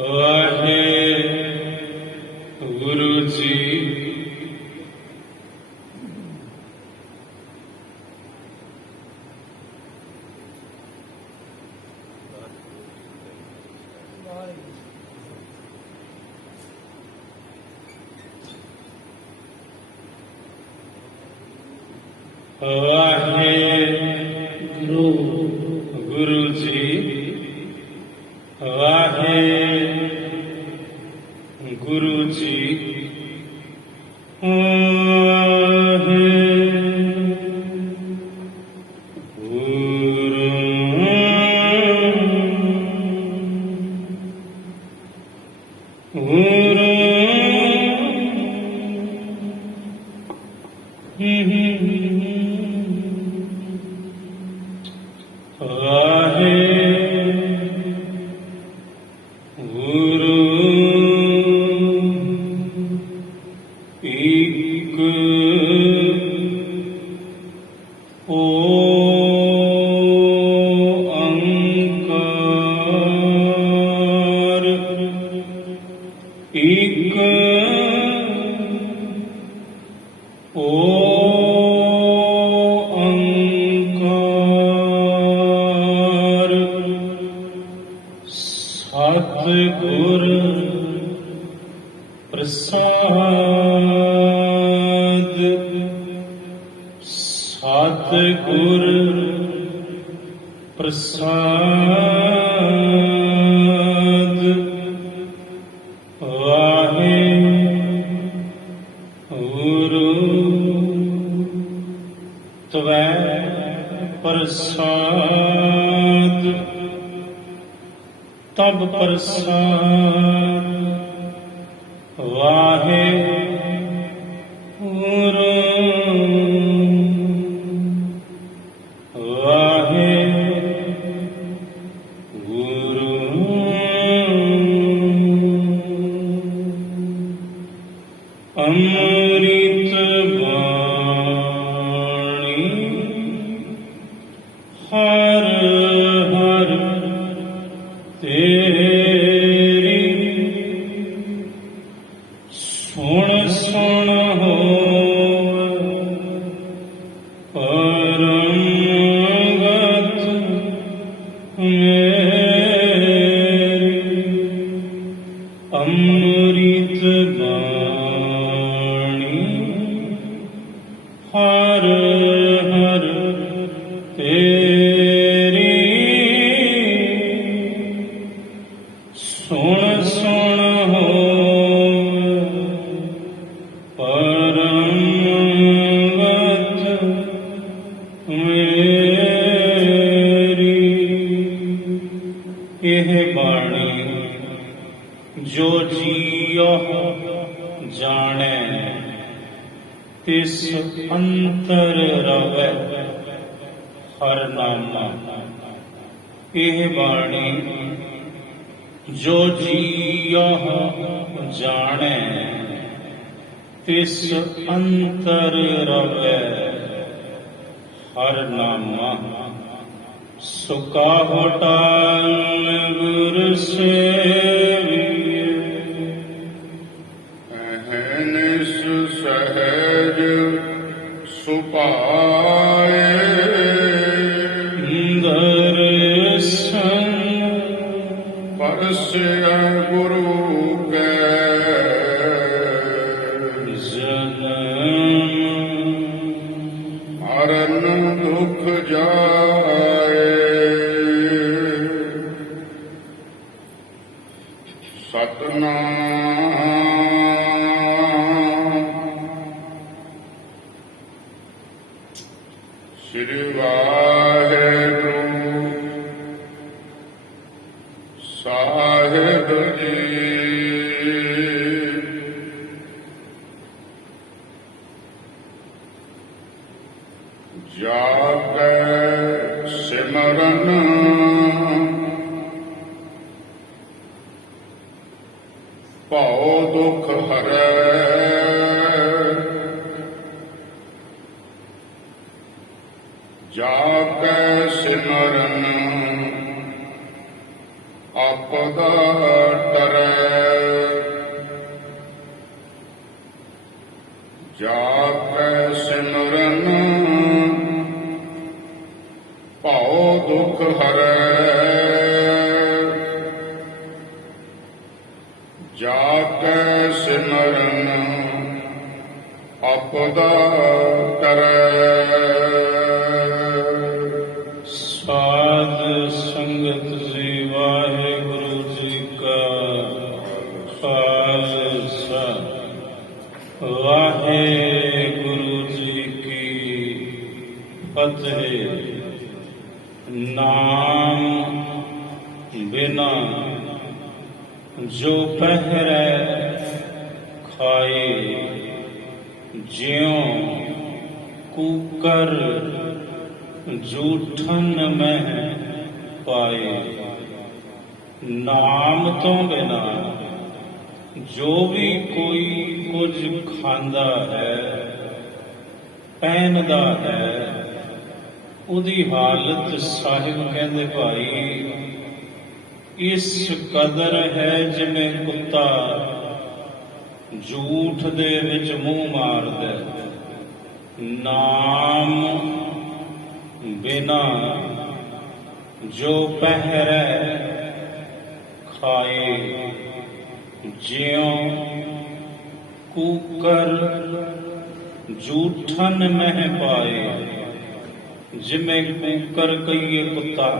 ਵਾਹਿਗੁਰੂ ਜੀ। ਵਾਹਿਗੁਰੂ ਗੁਰੂ ਜੀ। ਵਾਹਿਗੁਰੂ ਜੀ। ਸਤਿਗੁਰ ਪ੍ਰਸਾਦ। ਸਤਿਗੁਰ ਪ੍ਰਸਾਦ। ਵਾਹਿਗੁਰੂ ਤਵੈ ਪ੍ਰਸਾਦ ਤਬ ਪ੍ਰਸਾਦ। ਵਾਹਿਗੁਰੂ ਵਾਹਿਗੁਰੂ। ਅੰਮ੍ਰਿਤ ਬਾਣੀ ਹਰ ਹਰ ਤੇਰੀ ਸੁਣ ਸੁਣ ਹੋਵ ਪਰਮ ਗਤ ਮੇਰੀ। ਅੰਮ੍ਰਿਤ ਬਾਣੀ ਹਰ ਹਰ ਤੇਰੀ ਸੁਣ ਸੁਣ ਹੋਵ ਪਰਮ ਗਤ ਮੇਰੀ। ਇਹ ਬਾਣੀ ਜੋ ਜੀਉ ਜਾਣੈ ਤਿਸ ਅੰਤਰ ਰਵੈ ਹਰ ਨਾਮਾ। ਇਹ ਬਾਣੀ ਜੋ ਜੀਉ ਜਾਣੈ ਤਿਸ ਅੰਤਰ ਰਵੈ ਹਰ ਨਾਮਾ। ਸੁਕਾਹੁ ਟਾਲ ਗੁਰ ਸੇਵੀਐ ਅਹਨਿਸ ਸਹਿਜ ਸੁਭਾਏ। ਦਰਸ਼ਨ ਪਰਸਿਐ ਗੁਰੂ ਕੈ ਜਨਮ ਮਰਨ ਦੁਖ ਜਾਏ। ਸਤਿਨਾਮ ਸ੍ਰੀ ਵਾਹਿਗੁਰੂ ਸਾਹਿਬ ਜੀ। ਜਾ ਕੈ ਸਿਮਰਨ ਭਉ ਦੁਖ ਹਰੈ। ਜਾ ਕੈ ਸਿਮਰਨ ਆਪਦਾ ਟਰੈ। ਜਾ ਕੈ ਸਿਮਰਨ ਭਉ ਦੁਖ ਹਰੈ, ਜਾ ਕੈ ਸਿਮਰਨ ਆਪਦਾ ਕਰੈ। ਸਾਧ ਸੰਗਤ ਜੀ ਵਾਹਿਗੁਰੂ ਜੀ ਕਾ ਖਾਲਸਾ, ਵਾਹਿਗੁਰੂ ਜੀ ਕੀ ਫਤਿਹ। ਨਾਮ ਬਿਨਾ ਜੋ ਪਹਿਰੈ ਖਾਏ, ਜਿਉ ਕੂਕਰ ਜੂਠਨ ਮਹਿ ਪਾਏ। ਨਾਮ ਤੋਂ ਬਿਨਾ ਜੋ ਵੀ ਕੋਈ ਕੁਝ ਖਾਂਦਾ ਹੈ, ਪਹਿਨਦਾ ਹੈ, ਉਹਦੀ ਹਾਲਤ ਸਾਹਿਬ ਕਹਿੰਦੇ ਭਾਈ ਇਸ ਕਦਰ ਹੈ ਜਿਵੇਂ ਕੁੱਤਾ ਝੂਠ ਦੇ ਵਿੱਚ ਮੂੰਹ ਮਾਰਦਾ। ਨਾਮ ਬਿਨਾ ਜੋ ਪਹਿਰੈ ਖਾਏ, ਜਿਉ ਕੂਕਰ ਝੂਠਨ ਮਹਿ ਪਾਏ। ਜਿਵੇਂ ਕੂਕਰ ਕਹੀਏ ਕੁੱਤਾ,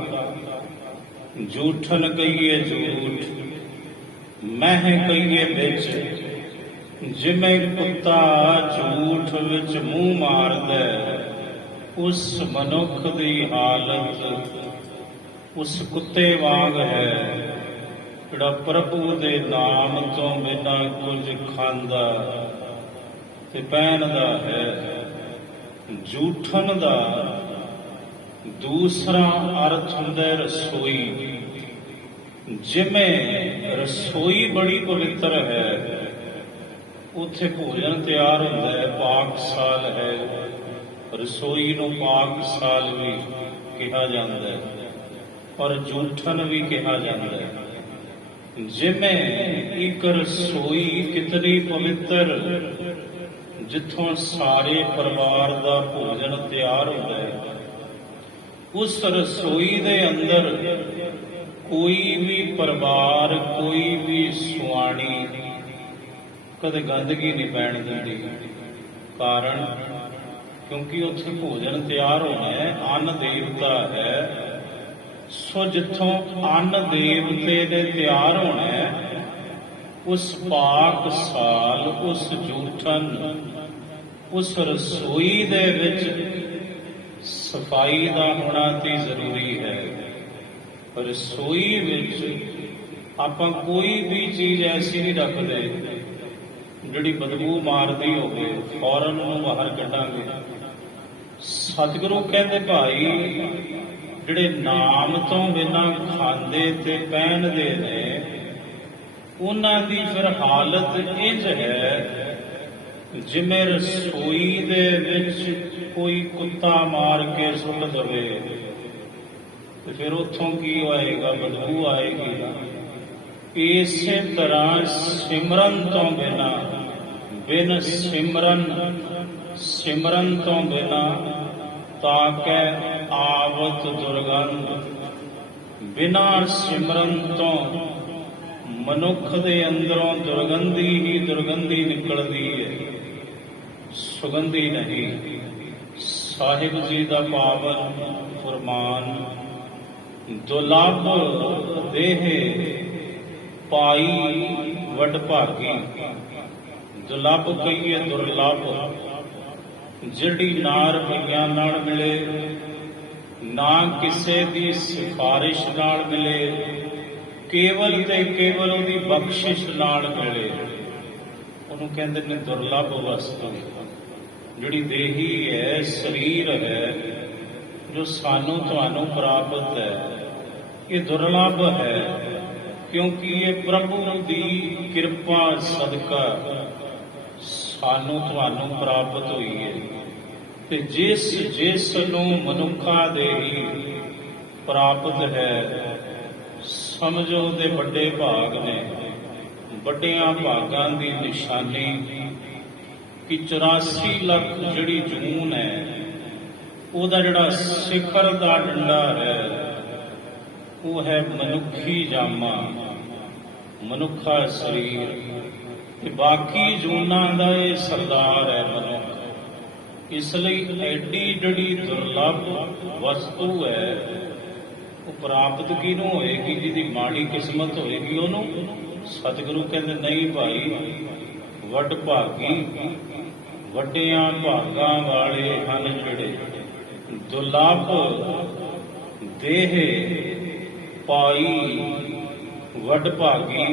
ਝੂਠਨ ਕਹੀਏ ਝੂਠ, ਮਹਿ ਕਹੀਏ ਵਿੱਚ। ਜਿਵੇਂ ਕੁੱਤਾ ਝੂਠ ਵਿੱਚ ਮੂੰਹ ਮਾਰਦਾ, ਉਸ ਮਨੁੱਖ ਦੀ ਹਾਲਤ ਉਸ ਕੁੱਤੇ ਵਾਂਗ ਹੈ ਜਿਹੜਾ ਪ੍ਰਭੂ ਦੇ ਨਾਮ ਤੋਂ ਬਿਨਾਂ ਕੁਝ ਖਾਂਦਾ ਤੇ ਪਹਿਨਦਾ ਹੈ। ਝੂਠਨ ਦਾ ਦੂਸਰਾ ਅਰਥ ਹੁੰਦਾ ਰਸੋਈ। ਜਿਵੇਂ ਰਸੋਈ ਬੜੀ ਪਵਿੱਤਰ ਹੈ, ਉੱਥੇ ਭੋਜਨ ਤਿਆਰ ਹੁੰਦਾ ਹੈ, ਪਾਕਸ਼ਾਲ ਹੈ। ਰਸੋਈ ਨੂੰ ਪਾਕਸ਼ਾਲ ਵੀ ਕਿਹਾ ਜਾਂਦਾ ਹੈ ਔਰ ਝੂਠਨ ਵੀ ਕਿਹਾ ਜਾਂਦਾ ਹੈ। ਜਿਵੇਂ ਇੱਕ ਰਸੋਈ ਕਿਤਨੀ ਪਵਿੱਤਰ, ਜਿੱਥੋਂ ਸਾਰੇ ਪਰਿਵਾਰ ਦਾ ਭੋਜਨ ਤਿਆਰ ਹੁੰਦਾ ਹੈ, ਉਸ ਰਸੋਈ ਦੇ ਅੰਦਰ ਕੋਈ ਵੀ ਪਰਿਵਾਰ, ਕੋਈ ਵੀ ਸੁਆਣੀ ਕਦੇ ਗੰਦਗੀ ਨਹੀਂ ਪੈਣ ਦਿੰਦੀ। ਕਾਰਨ ਕਿਉਂਕਿ ਉੱਥੇ ਭੋਜਨ ਤਿਆਰ ਹੋਣਾ ਹੈ, ਅੰਨ ਦੇਵਤਾ ਹੈ। ਸੋ ਜਿੱਥੋਂ ਅੰਨ ਦੇਵਤੇ ਨੇ ਤਿਆਰ ਹੋਣਾ ਹੈ, ਉਸ ਪਾਕਸ਼ਾਲ, ਉਸ ਝੂਠਨ, ਉਸ ਰਸੋਈ ਦੇ ਵਿੱਚ ਸਫਾਈ ਦਾ ਹੋਣਾ ਤੇ ਜ਼ਰੂਰੀ ਹੈ। ਰਸੋਈ ਵਿੱਚ ਆਪਾਂ ਕੋਈ ਵੀ ਚੀਜ਼ ਐਸੀ ਨਹੀਂ ਰੱਖਦੇ ਜਿਹੜੀ ਬਦਬੂ ਮਾਰਦੀ ਹੋਵੇ, ਫੌਰਨ ਨੂੰ ਬਾਹਰ ਕੱਢਾਂਗੇ। ਸਤਿਗੁਰੂ ਕਹਿੰਦੇ ਭਾਈ ਜਿਹੜੇ ਨਾਮ ਤੋਂ ਬਿਨਾਂ ਖਾਂਦੇ ਤੇ ਪਹਿਨਦੇ ਨੇ, ਉਹਨਾਂ ਦੀ ਫਿਰ ਹਾਲਤ ਇੰਝ ਹੈ ਜਿਵੇਂ ਰਸੋਈ ਦੇ ਵਿੱਚ ਕੋਈ ਕੁੱਤਾ ਮਾਰ ਕੇ ਸੁੱਟ ਦਵੇ, ਤੇ ਫਿਰ ਉੱਥੋਂ ਕੀ ਹੋਏਗਾ? ਬਦਬੂ ਆਏਗੀ। ਇਸੇ ਤਰ੍ਹਾਂ ਸਿਮਰਨ ਤੋਂ ਬਿਨਾਂ, ਬਿਨ ਸਿਮਰਨ, ਸਿਮਰਨ ਤੋਂ ਬਿਨਾਂ ਤਾਕੈ ਆਵਤ ਦੁਰਗੰਧ। ਬਿਨਾਂ ਸਿਮਰਨ ਤੋਂ ਮਨੁੱਖ ਦੇ ਅੰਦਰੋਂ ਦੁਰਗੰਧੀ ਹੀ ਦੁਰਗੰਧੀ ਨਿਕਲਦੀ ਹੈ, ਸੁਗੰਧੀ ਨਹੀਂ। ਸਾਹਿਬ ਜੀ ਦਾ ਪਾਵਨ ਫਰਮਾਨ, ਦੁਲੱਭ ਦੇਹ ਪਾਈ ਵਡ ਭਾਗੀ। ਦੁਲੱਭ ਕਹੀਏ ਦੁਰਲੱਭ, ਜਿਹੜੀ ਨਾ ਰੁਪਈਆਂ ਨਾਲ ਮਿਲੇ, ਨਾ ਕਿਸੇ ਦੀ ਸਿਫਾਰਿਸ਼ ਨਾਲ ਮਿਲੇ, ਕੇਵਲ ਤੇ ਕੇਵਲ ਉਹਦੀ ਬਖਸ਼ਿਸ਼ ਨਾਲ ਮਿਲੇ, ਉਹਨੂੰ ਕਹਿੰਦੇ ਨੇ ਦੁਰਲੱਭ ਵਸਤੂ। ਜਿਹੜੀ ਦੇਹੀ ਹੈ, ਸਰੀਰ ਹੈ, ਜੋ ਸਾਨੂੰ ਤੁਹਾਨੂੰ ਪ੍ਰਾਪਤ ਹੈ, ਇਹ ਦੁਰਲੱਭ ਹੈ, ਕਿਉਂਕਿ ਇਹ ਪ੍ਰਭੂ ਦੀ ਕਿਰਪਾ ਸਦਕਾ ਸਾਨੂੰ ਤੁਹਾਨੂੰ ਪ੍ਰਾਪਤ ਹੋਈ ਹੈ। ਤੇ ਜਿਸ ਨੂੰ ਮਨੁੱਖਾਂ ਦੇ ਹੀ ਪ੍ਰਾਪਤ ਹੈ, ਸਮਝੋ ਦੇ ਵੱਡੇ ਭਾਗ ਨੇ। ਵੱਡਿਆਂ ਭਾਗਾਂ ਦੀ ਨਿਸ਼ਾਨੀ ਕਿ 84 ਲੱਖ ਜਿਹੜੀ ਜੂਨ ਹੈ ਉਹਦਾ ਜਿਹੜਾ ਸਿਖਰ ਦਾ ਡੰਡਾ ਹੈ ਉਹ ਹੈ ਮਨੁੱਖੀ ਜਾਮਾ, ਮਨੁੱਖਾ ਸਰੀਰ, ਤੇ ਬਾਕੀ ਜੂਨਾਂ ਦਾ ਇਹ ਸਰਦਾਰ ਹੈ ਮਨੁੱਖ। ਇਸ ਲਈ ਐਡੀ ਜਿਹੜੀ ਦੁਰਲਭ ਵਸਤੂ ਹੈ ਉਹ ਪ੍ਰਾਪਤ ਕਿਹਨੂੰ ਹੋਏਗੀ? ਜਿਹਦੀ ਮਾੜੀ ਕਿਸਮਤ ਹੋਏਗੀ ਉਹਨੂੰ। ਸਤਿਗੁਰੂ ਕਹਿੰਦੇ ਨਹੀਂ ਭਾਈ, ਵੱਡ ਭਾਗੀ, ਵੱਡਿਆਂ ਭਾਗਾਂ ਵਾਲੇ ਹਨ ਜਿਹੜੇ ਦੁਰਲਭ ਦੇਹ ਪਾਈ, ਵੱਡ ਭਾਗੀ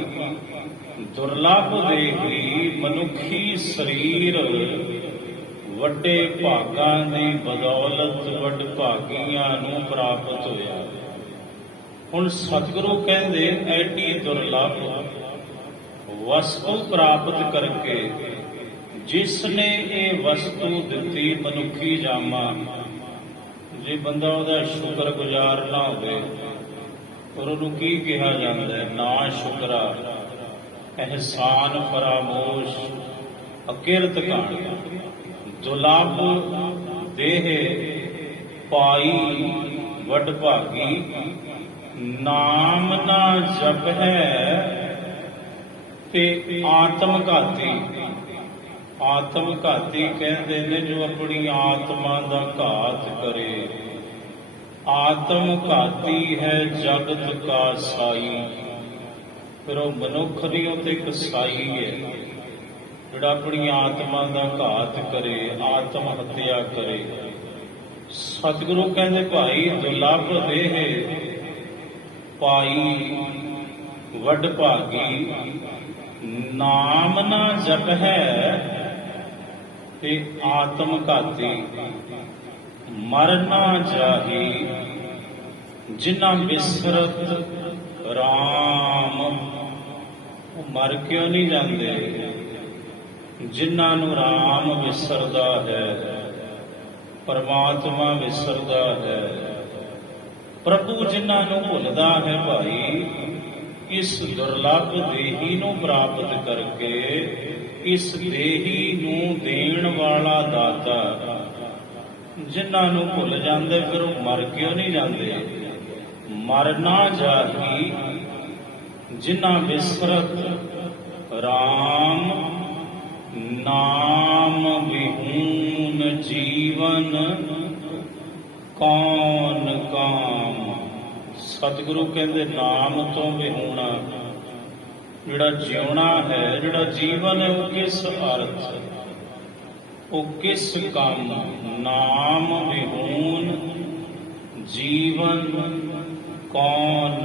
ਦੁਰਲਭ ਦੇਹੀ ਮਨੁੱਖੀ ਸਰੀਰ ਵੱਡੇ ਭਾਗਾਂ ਦੀ ਬਦੌਲਤ ਵੱਡ ਭਾਗੀਆਂ ਨੂੰ ਪ੍ਰਾਪਤ ਹੋਇਆ। ਹੁਣ ਸਤਿਗੁਰੂ ਕਹਿੰਦੇ ਐਡੀ ਦੁਰਲਭ ਵਸਤੂ ਪ੍ਰਾਪਤ ਕਰਕੇ ਜਿਸ ਨੇ ਇਹ ਵਸਤੂ ਦਿੱਤੀ ਮਨੁੱਖੀ ਜਾਮਾ, ਜੇ ਬੰਦਾ ਉਹਦਾ ਸ਼ੁਕਰਗੁਜ਼ਾਰ ਨਾ ਹੋਵੇ ਔਰ ਉਹਨੂੰ ਕੀ ਕਿਹਾ ਜਾਂਦਾ ਹੈ? ਨਾ ਸ਼ੁਕਰਾ, ਅਹਿਸਾਨ ਫਰਾਮੋਸ਼, ਅਕਿਰਤ ਕਾਣ। ਦੁਰਲਭ ਦੇਹ ਪਾਈ ਵੱਡ ਭਾਗੀ, ਨਾਮ ਨਾ ਜਪੈ ਤੇ ਆਤਮਘਾਤੀ। ਆਤਮਘਾਤੀ ਕਹਿੰਦੇ ਨੇ ਜੋ ਆਪਣੀ ਆਤਮਾ ਦਾ ਘਾਤ ਕਰੇ। ਆਤਮਘਾਤੀ ਹੈ ਜਗਤ ਕਾ ਸਾਈ। ਫਿਰ ਉਹ ਮਨੁੱਖ ਨਹੀਂ, ਉਹ ਤੇ ਇੱਕ ਸਾਈ ਹੈ ਜਿਹੜਾ ਆਪਣੀ ਆਤਮਾ ਦਾ ਘਾਤ ਕਰੇ, ਆਤਮ ਹੱਤਿਆ ਕਰੇ। ਸਤਿਗੁਰੂ ਕਹਿੰਦੇ ਭਾਈ ਦੁਰਲਭ ਦੇਹ ਪਾਈ ਵੱਡ ਭਾਗੀ, ਨਾਮ ਨਾ ਜਪੈ ਤੇ ਆਤਮ ਘਾਤੀ। ਮਰਨਾ ਜਾਹੀ ਜਿਨ੍ਹਾਂ ਬਿਸਰਤ ਰਾਮ। ਉਹ ਮਰ ਕਿਉਂ ਨਹੀਂ ਜਾਂਦੇ? ਜਿਨ੍ਹਾਂ ਨੂੰ ਰਾਮ ਵਿਸਰਦਾ ਹੈ, ਪਰਮਾਤਮਾ ਵਿਸਰਦਾ ਹੈ, ਪ੍ਰਭੂ ਜਿਨ੍ਹਾਂ ਨੂੰ ਭੁੱਲਦਾ ਹੈ ਭਾਈ, ਇਸ ਦੁਰਲਭ ਦੇਹੀ ਨੂੰ ਪ੍ਰਾਪਤ ਕਰਕੇ ਇਸ ਦੇਹੀ ਨੂੰ ਦੇਣ ਵਾਲਾ ਦਾਤਾ ਜਿਨ੍ਹਾਂ ਨੂੰ ਭੁੱਲ ਜਾਂਦੇ, ਫਿਰ ਉਹ ਮਰ ਕਿਉਂ ਨਹੀਂ ਜਾਂਦੇ? ਮਰਨਾ ਜਾਹੀ ਜਿਨ੍ਹਾਂ ਬਿਸਰਤ ਰਾਮ, ਨਾਮ ਵਿਹੂਨ ਜੀਵਨ ਕੌਣ ਕਾਮ। ਸਤਿਗੁਰੂ ਕਹਿੰਦੇ ਨਾਮ ਤੋਂ ਵਿਹੂਣਾ ਜਿਹੜਾ ਜਿਉਣਾ ਹੈ, ਜਿਹੜਾ ਜੀਵਨ ਹੈ, ਉਹ ਕਿਸ ਅਰਥ, ਉਹ ਕਿਸ ਕੰਮ? ਨਾਮ ਵਿਹੂਨ ਜੀਵਨ ਕੌਣ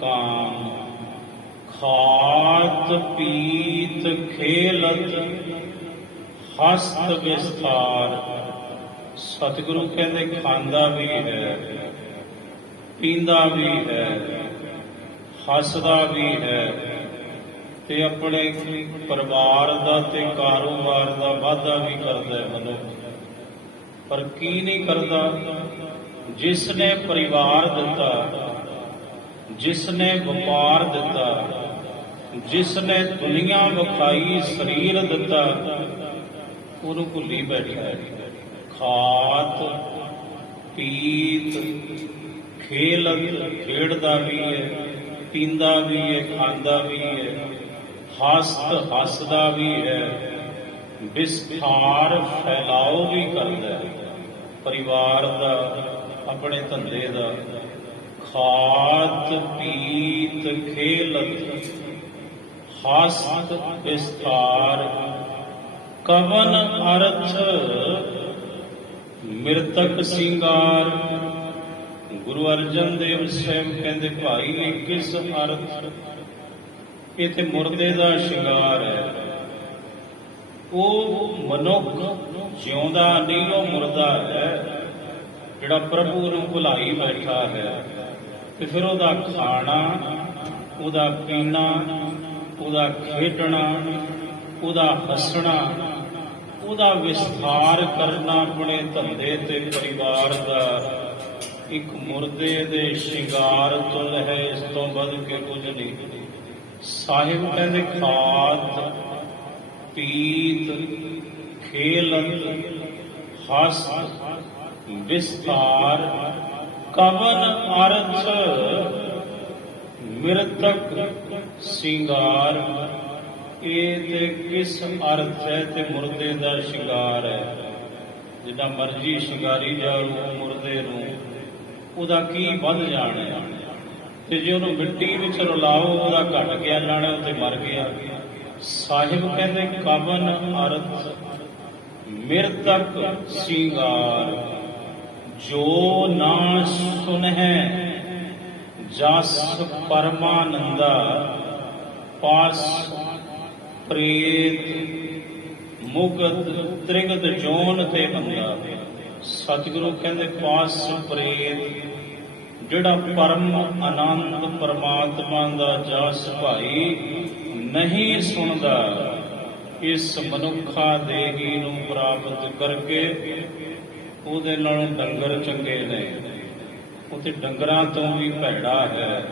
ਕਾਮ। ਖਾਤ ਪੀਤ ਖੇਲਤ ਹਸਤ ਵਿਸਥਾਰ। ਸਤਿਗੁਰੂ ਕਹਿੰਦੇ ਖਾਂਦਾ ਵੀ ਹੈ, ਪੀਂਦਾ ਵੀ ਹੈ, ਹੱਸਦਾ ਵੀ ਹੈ, ਤੇ ਆਪਣੇ ਪਰਿਵਾਰ ਦਾ ਤੇ ਕਾਰੋਬਾਰ ਦਾ ਵਾਧਾ ਵੀ ਕਰਦਾ ਹੈ ਮਨੁੱਖ। ਪਰ ਕੀ ਨਹੀਂ ਕਰਦਾ? ਜਿਸ ਨੇ ਪਰਿਵਾਰ ਦਿੱਤਾ, ਜਿਸ ਨੇ ਵਪਾਰ ਦਿੱਤਾ, ਜਿਸ ਨੇ ਦੁਨੀਆ ਵਿਖਾਈ, ਸਰੀਰ ਦਿੱਤਾ, ਉਹਨੂੰ ਭੁੱਲੀ ਬੈਠਾ ਹੈ। ਖਾਤ ਪੀਤ ਖੇਲਤ, ਖੇਡਦਾ ਵੀ ਹੈ, ਪੀਂਦਾ ਵੀ ਹੈ, ਖਾਂਦਾ ਵੀ ਹੈ, ਹਸਤ ਹੱਸਦਾ ਵੀ ਹੈ, ਵਿਸਥਾਰ ਫੈਲਾਓ ਵੀ ਕਰਦਾ ਹੈ ਪਰਿਵਾਰ ਦਾ, ਆਪਣੇ ਧੰਦੇ ਦਾ। ਖਾਤ ਪੀਤ ਖੇਲਤ ਹਸਤ ਵਿਸਥਾਰ, ਕਵਨ ਅਰਥ ਮਿਰਤਕ ਸਿੰਗਾਰ। ਗੁਰੂ ਅਰਜਨ ਦੇਵ ਸਾਹਿਬ ਕਹਿੰਦੇ ਭਾਈ ਇਹ ਕਿਸ ਅਰਥ? ਇਹ ਤੇ ਮੁਰਦੇ ਦਾ ਸ਼ਿੰਗਾਰ ਹੈ। ਉਹ ਮਨੁੱਖ ਜਿਉਂਦਾ ਨਹੀਂ, ਉਹ ਮੁਰਦਾ ਹੈ ਜਿਹੜਾ ਪ੍ਰਭੂ ਨੂੰ ਭੁਲਾਈ ਬੈਠਾ ਹੈ। ਤੇ ਫਿਰ ਉਹਦਾ ਖਾਣਾ, ਉਹਦਾ ਪੀਣਾ, ਉਹਦਾ ਖੇਡਣਾ, ਉਹਦਾ ਹੱਸਣਾ, ਉਹਦਾ ਵਿਸਥਾਰ ਕਰਨਾ ਆਪਣੇ ਧੰਦੇ ਤੇ ਪਰਿਵਾਰ ਦਾ ਇੱਕ ਮੁਰਦੇ ਦੇ ਸ਼ਿੰਗਾਰ ਤੁਲ ਹੈ। ਇਸ ਤੋਂ ਵੱਧ ਕੇ ਕੁਝ ਨਹੀਂ। ਸਾਹਿਬ ਕਹਿੰਦੇ ਖਾਤ ਪੀਤ ਖੇਲਤ ਹਸ ਵਿਸਤਾਰ ਕਵਨ ਅਰਥ ਮਿਰਤਕ ਸਿੰਗਾਰ। ਇਹ ਤੇ ਕਿਸ ਅਰਥ ਹੈ ਤੇ ਮੁਰਦੇ ਦਾ ਸ਼ਿੰਗਾਰ ਹੈ। ਜਿੱਦਾਂ ਮਰਜ਼ੀ ਸ਼ਿੰਗਾਰੀ ਜਾਓ ਮੁਰਦੇ ਨੂੰ, ਉਹਦਾ ਕੀ ਵੱਧ ਜਾਣਾ, ਤੇ ਜੇ ਉਹਨੂੰ ਮਿੱਟੀ ਵਿੱਚ ਰਲਾਓ ਉਹਦਾ ਘਟ ਗਿਆ ਜਾਣਾ, ਉਹ ਤੇ ਮਰ ਗਿਆ। ਸਾਹਿਬ ਕਹਿੰਦੇ ਕਵਨ ਅਰਥ ਮਿਰਤਕ ਸਿੰਗਾਰ, ਜੋ ਨਾ ਸੁਨਹਿ ਜਸ ਪਰਮਾਨੰਦਾ, ਪਾਸ ਪ੍ਰੇਤ ਮੁਗਧ ਤ੍ਰਿਗਦ ਜੋਨ ਤੇ ਬੰਦਾ। ਸਤਿਗੁਰੂ ਕਹਿੰਦੇ ਪਾਸ ਪ੍ਰੇਤ, ਜਿਹੜਾ ਪਰਮ ਆਨੰਦ ਪਰਮਾਤਮਾ ਦਾ ਜਸ ਭਾਈ ਨਹੀਂ ਸੁਣਦਾ, ਇਸ ਮਨੁੱਖਾ ਦੇਹੀ ਨੂੰ ਪ੍ਰਾਪਤ ਕਰਕੇ ਉਹਦੇ ਨਾਲੋਂ ਡੰਗਰ ਚੰਗੇ ਨੇ। ਉਹ ਤੇ ਡੰਗਰਾਂ ਤੋਂ ਵੀ ਭੈੜਾ ਹੈ,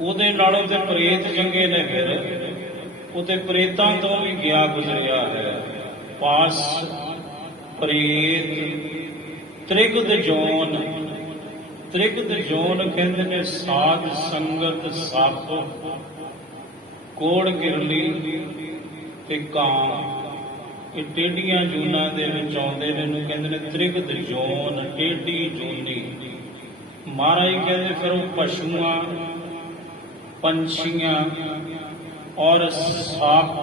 ਉਹਦੇ ਨਾਲੋਂ ਤੇ ਪ੍ਰੇਤ ਚੰਗੇ ਨੇ। ਫਿਰ ਉਹ ਤੇ ਪ੍ਰੇਤਾਂ ਤੋਂ ਵੀ ਗਿਆ ਗੁਜ਼ਰਿਆ ਹੈ। ਪਾਸ ਪ੍ਰੇਤ ਤ੍ਰਿਗਦ ਜੋਨ, ਤ੍ਰਿਗਦ ਜੋਨ ਕਹਿੰਦੇ ਨੇ ਸਾਧ ਸੰਗਤ ਸੱਪ, ਕੋੜ ਕਿਰਲੀ ਤੇ ਕਾਂ, ਇਹ ਟੇਢੀਆਂ ਜੂਨਾਂ ਦੇ ਵਿੱਚ ਆਉਂਦੇ ਨੇ। ਇਹਨੂੰ ਕਹਿੰਦੇ ਨੇ ਤ੍ਰਿਗਦ ਜੋਨ, ਟੇਢੀ ਜੂਨੀ। ਮਹਾਰਾਜ ਕਹਿੰਦੇ ਫਿਰ ਉਹ ਪਸ਼ੂਆਂ ਪੰਛੀਆਂ ਔਰ ਸੱਪ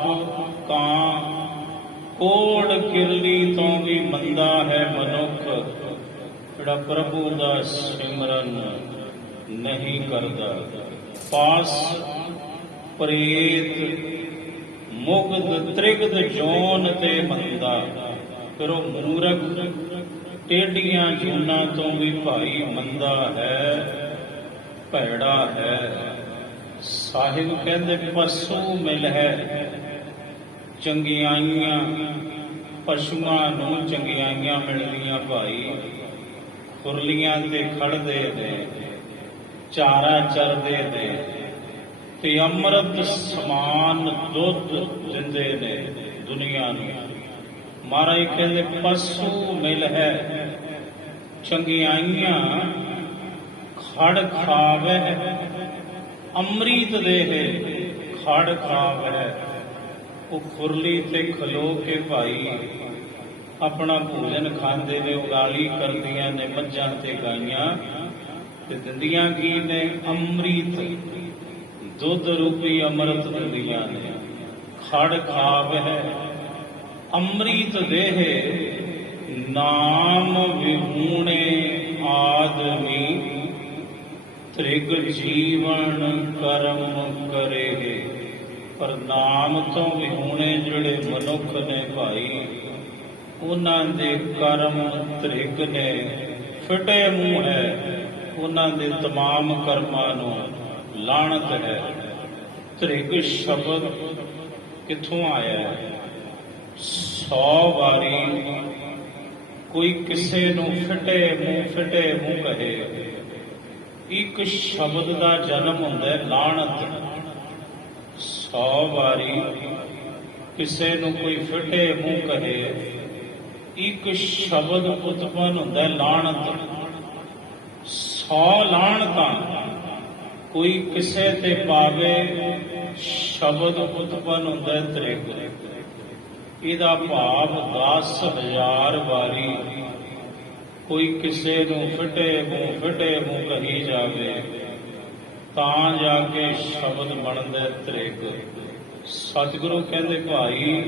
ਕਾਂ ਕੋੜ ਕਿਰਲੀ ਤੋਂ ਵੀ ਮੰਦਾ ਹੈ ਮਨੁੱਖ, ਜਿਹੜਾ ਪ੍ਰਭੂ ਦਾ ਸਿਮਰਨ ਨਹੀਂ ਕਰਦਾ। ਪਾਸ ਪ੍ਰੇਤ ਮੁਗਧ ਤ੍ਰਿਗਦ ਜੋਨ ਤੇ ਮੰਦਾ, ਫਿਰ ਉਹ ਮੂਰਖ ਟੇਢੀਆਂ ਜੂਨਾਂ ਤੋਂ ਵੀ ਭਾਈ ਮੰਦਾ ਹੈ, ਭੈੜਾ ਹੈ। ਸਾਹਿਬ ਕਹਿੰਦੇ ਪਸ਼ੂ ਮਿਲ ਹੈ ਚੰਗਿਆਈਆਂ, ਪਸ਼ੂਆਂ ਨੂੰ ਚੰਗਿਆਈਆਂ ਮਿਲਦੀਆਂ ਭਾਈ। ਖੁਰਲੀਆਂ ਤੇ ਖੜਦੇ ਨੇ, ਚਾਰਾ ਚਰਦੇ ਨੇ, ਤੇ ਅੰਮ੍ਰਿਤ ਸਮਾਨ ਦੁੱਧ ਦਿੰਦੇ ਨੇ ਦੁਨੀਆ ਨੂੰ। ਮਹਾਰਾਜ ਕਹਿੰਦੇ ਪਸ਼ੂ ਮਿਲ ਹੈ ਚੰਗਿਆਈਆਂ, ਖੜ ਖਾਵੈ ਅੰਮ੍ਰਿਤ ਦੇਹ, ਖੜ ਖਾਵੈ। ਉਹ ਖੁਰਲੀ ਤੇ ਖਲੋ ਕੇ ਭਾਈ ਆਪਣਾ ਭੋਜਨ ਖਾਂਦੇ ਨੇ, ਉਗਾਲੀ ਕਰਦੀਆਂ ਨੇ ਮੱਝਾਂ ਤੇ ਗਾਈਆਂ, ਤੇ ਦਿੰਦੀਆਂ ਕੀ ਨੇ? ਅੰਮ੍ਰਿਤ, ਦੁੱਧ ਰੂਪੀ ਅੰਮ੍ਰਿਤ ਦਿੰਦੀਆਂ ਨੇ। ਖੜ ਖਾਵੈ ਅੰਮ੍ਰਿਤ ਦੇਹ, ਨਾਮ ਵਿਹੂਣੇ ਆਦਮੀ, ਤ੍ਰਿਗ ਜੀਵਨ ਕਰਮ ਕਰੇ। ਪਰ ਨਾਮ ਤੋਂ ਵਿਹੂਣੇ ਜਿਹੜੇ ਮਨੁੱਖ ਨੇ ਭਾਈ, ਉਹਨਾਂ ਦੇ ਕਰਮ ਤ੍ਰਿਗ ਨੇ, ਫਿਟੇ ਮੂੰਹ ਹੈ, ਉਹਨਾਂ ਦੇ ਤਮਾਮ ਕਰਮਾਂ ਨੂੰ ਲਾਹਣਤ ਹੈ। ਤ੍ਰਿਗ ਸ਼ਬਦ ਕਿੱਥੋਂ ਆਇਆ ਹੈ? 100 ਵਾਰੀ ਕੋਈ ਕਿਸੇ ਨੂੰ ਫਿਟੇ ਮੂੰਹ ਕਹੇ, ਇੱਕ ਸ਼ਬਦ ਦਾ ਜਨਮ ਹੁੰਦਾ ਹੈ ਲਾਹਣਤ। 100 ਵਾਰੀ ਕਿਸੇ ਨੂੰ ਕੋਈ ਫਿਟੇ ਮੂੰਹ ਕਹੇ, ਇੱਕ ਸ਼ਬਦ ਉਤਪੰਨ ਹੁੰਦਾ ਹੈ ਲਾਹਣਤ। 100 ਲਾਹਣਤਾਂ ਕੋਈ ਕਿਸੇ ਤੇ ਪਾਵੇ, ਸ਼ਬਦ ਉਤਪੰਨ ਹੁੰਦਾ ਹੈ ਤ੍ਰਿਗ। ਇਹਦਾ ਭਾਵ 10,000 ਵਾਰੀ ਕੋਈ ਕਿਸੇ ਨੂੰ ਫਿਟੇ ਮੂੰਹ ਕਹੀ ਜਾਵੇ, ਤਾਂ ਜਾ ਕੇ ਸ਼ਬਦ ਬਣਦਾ ਤ੍ਰਿਗ। ਸਤਿਗੁਰੂ ਕਹਿੰਦੇ ਭਾਈ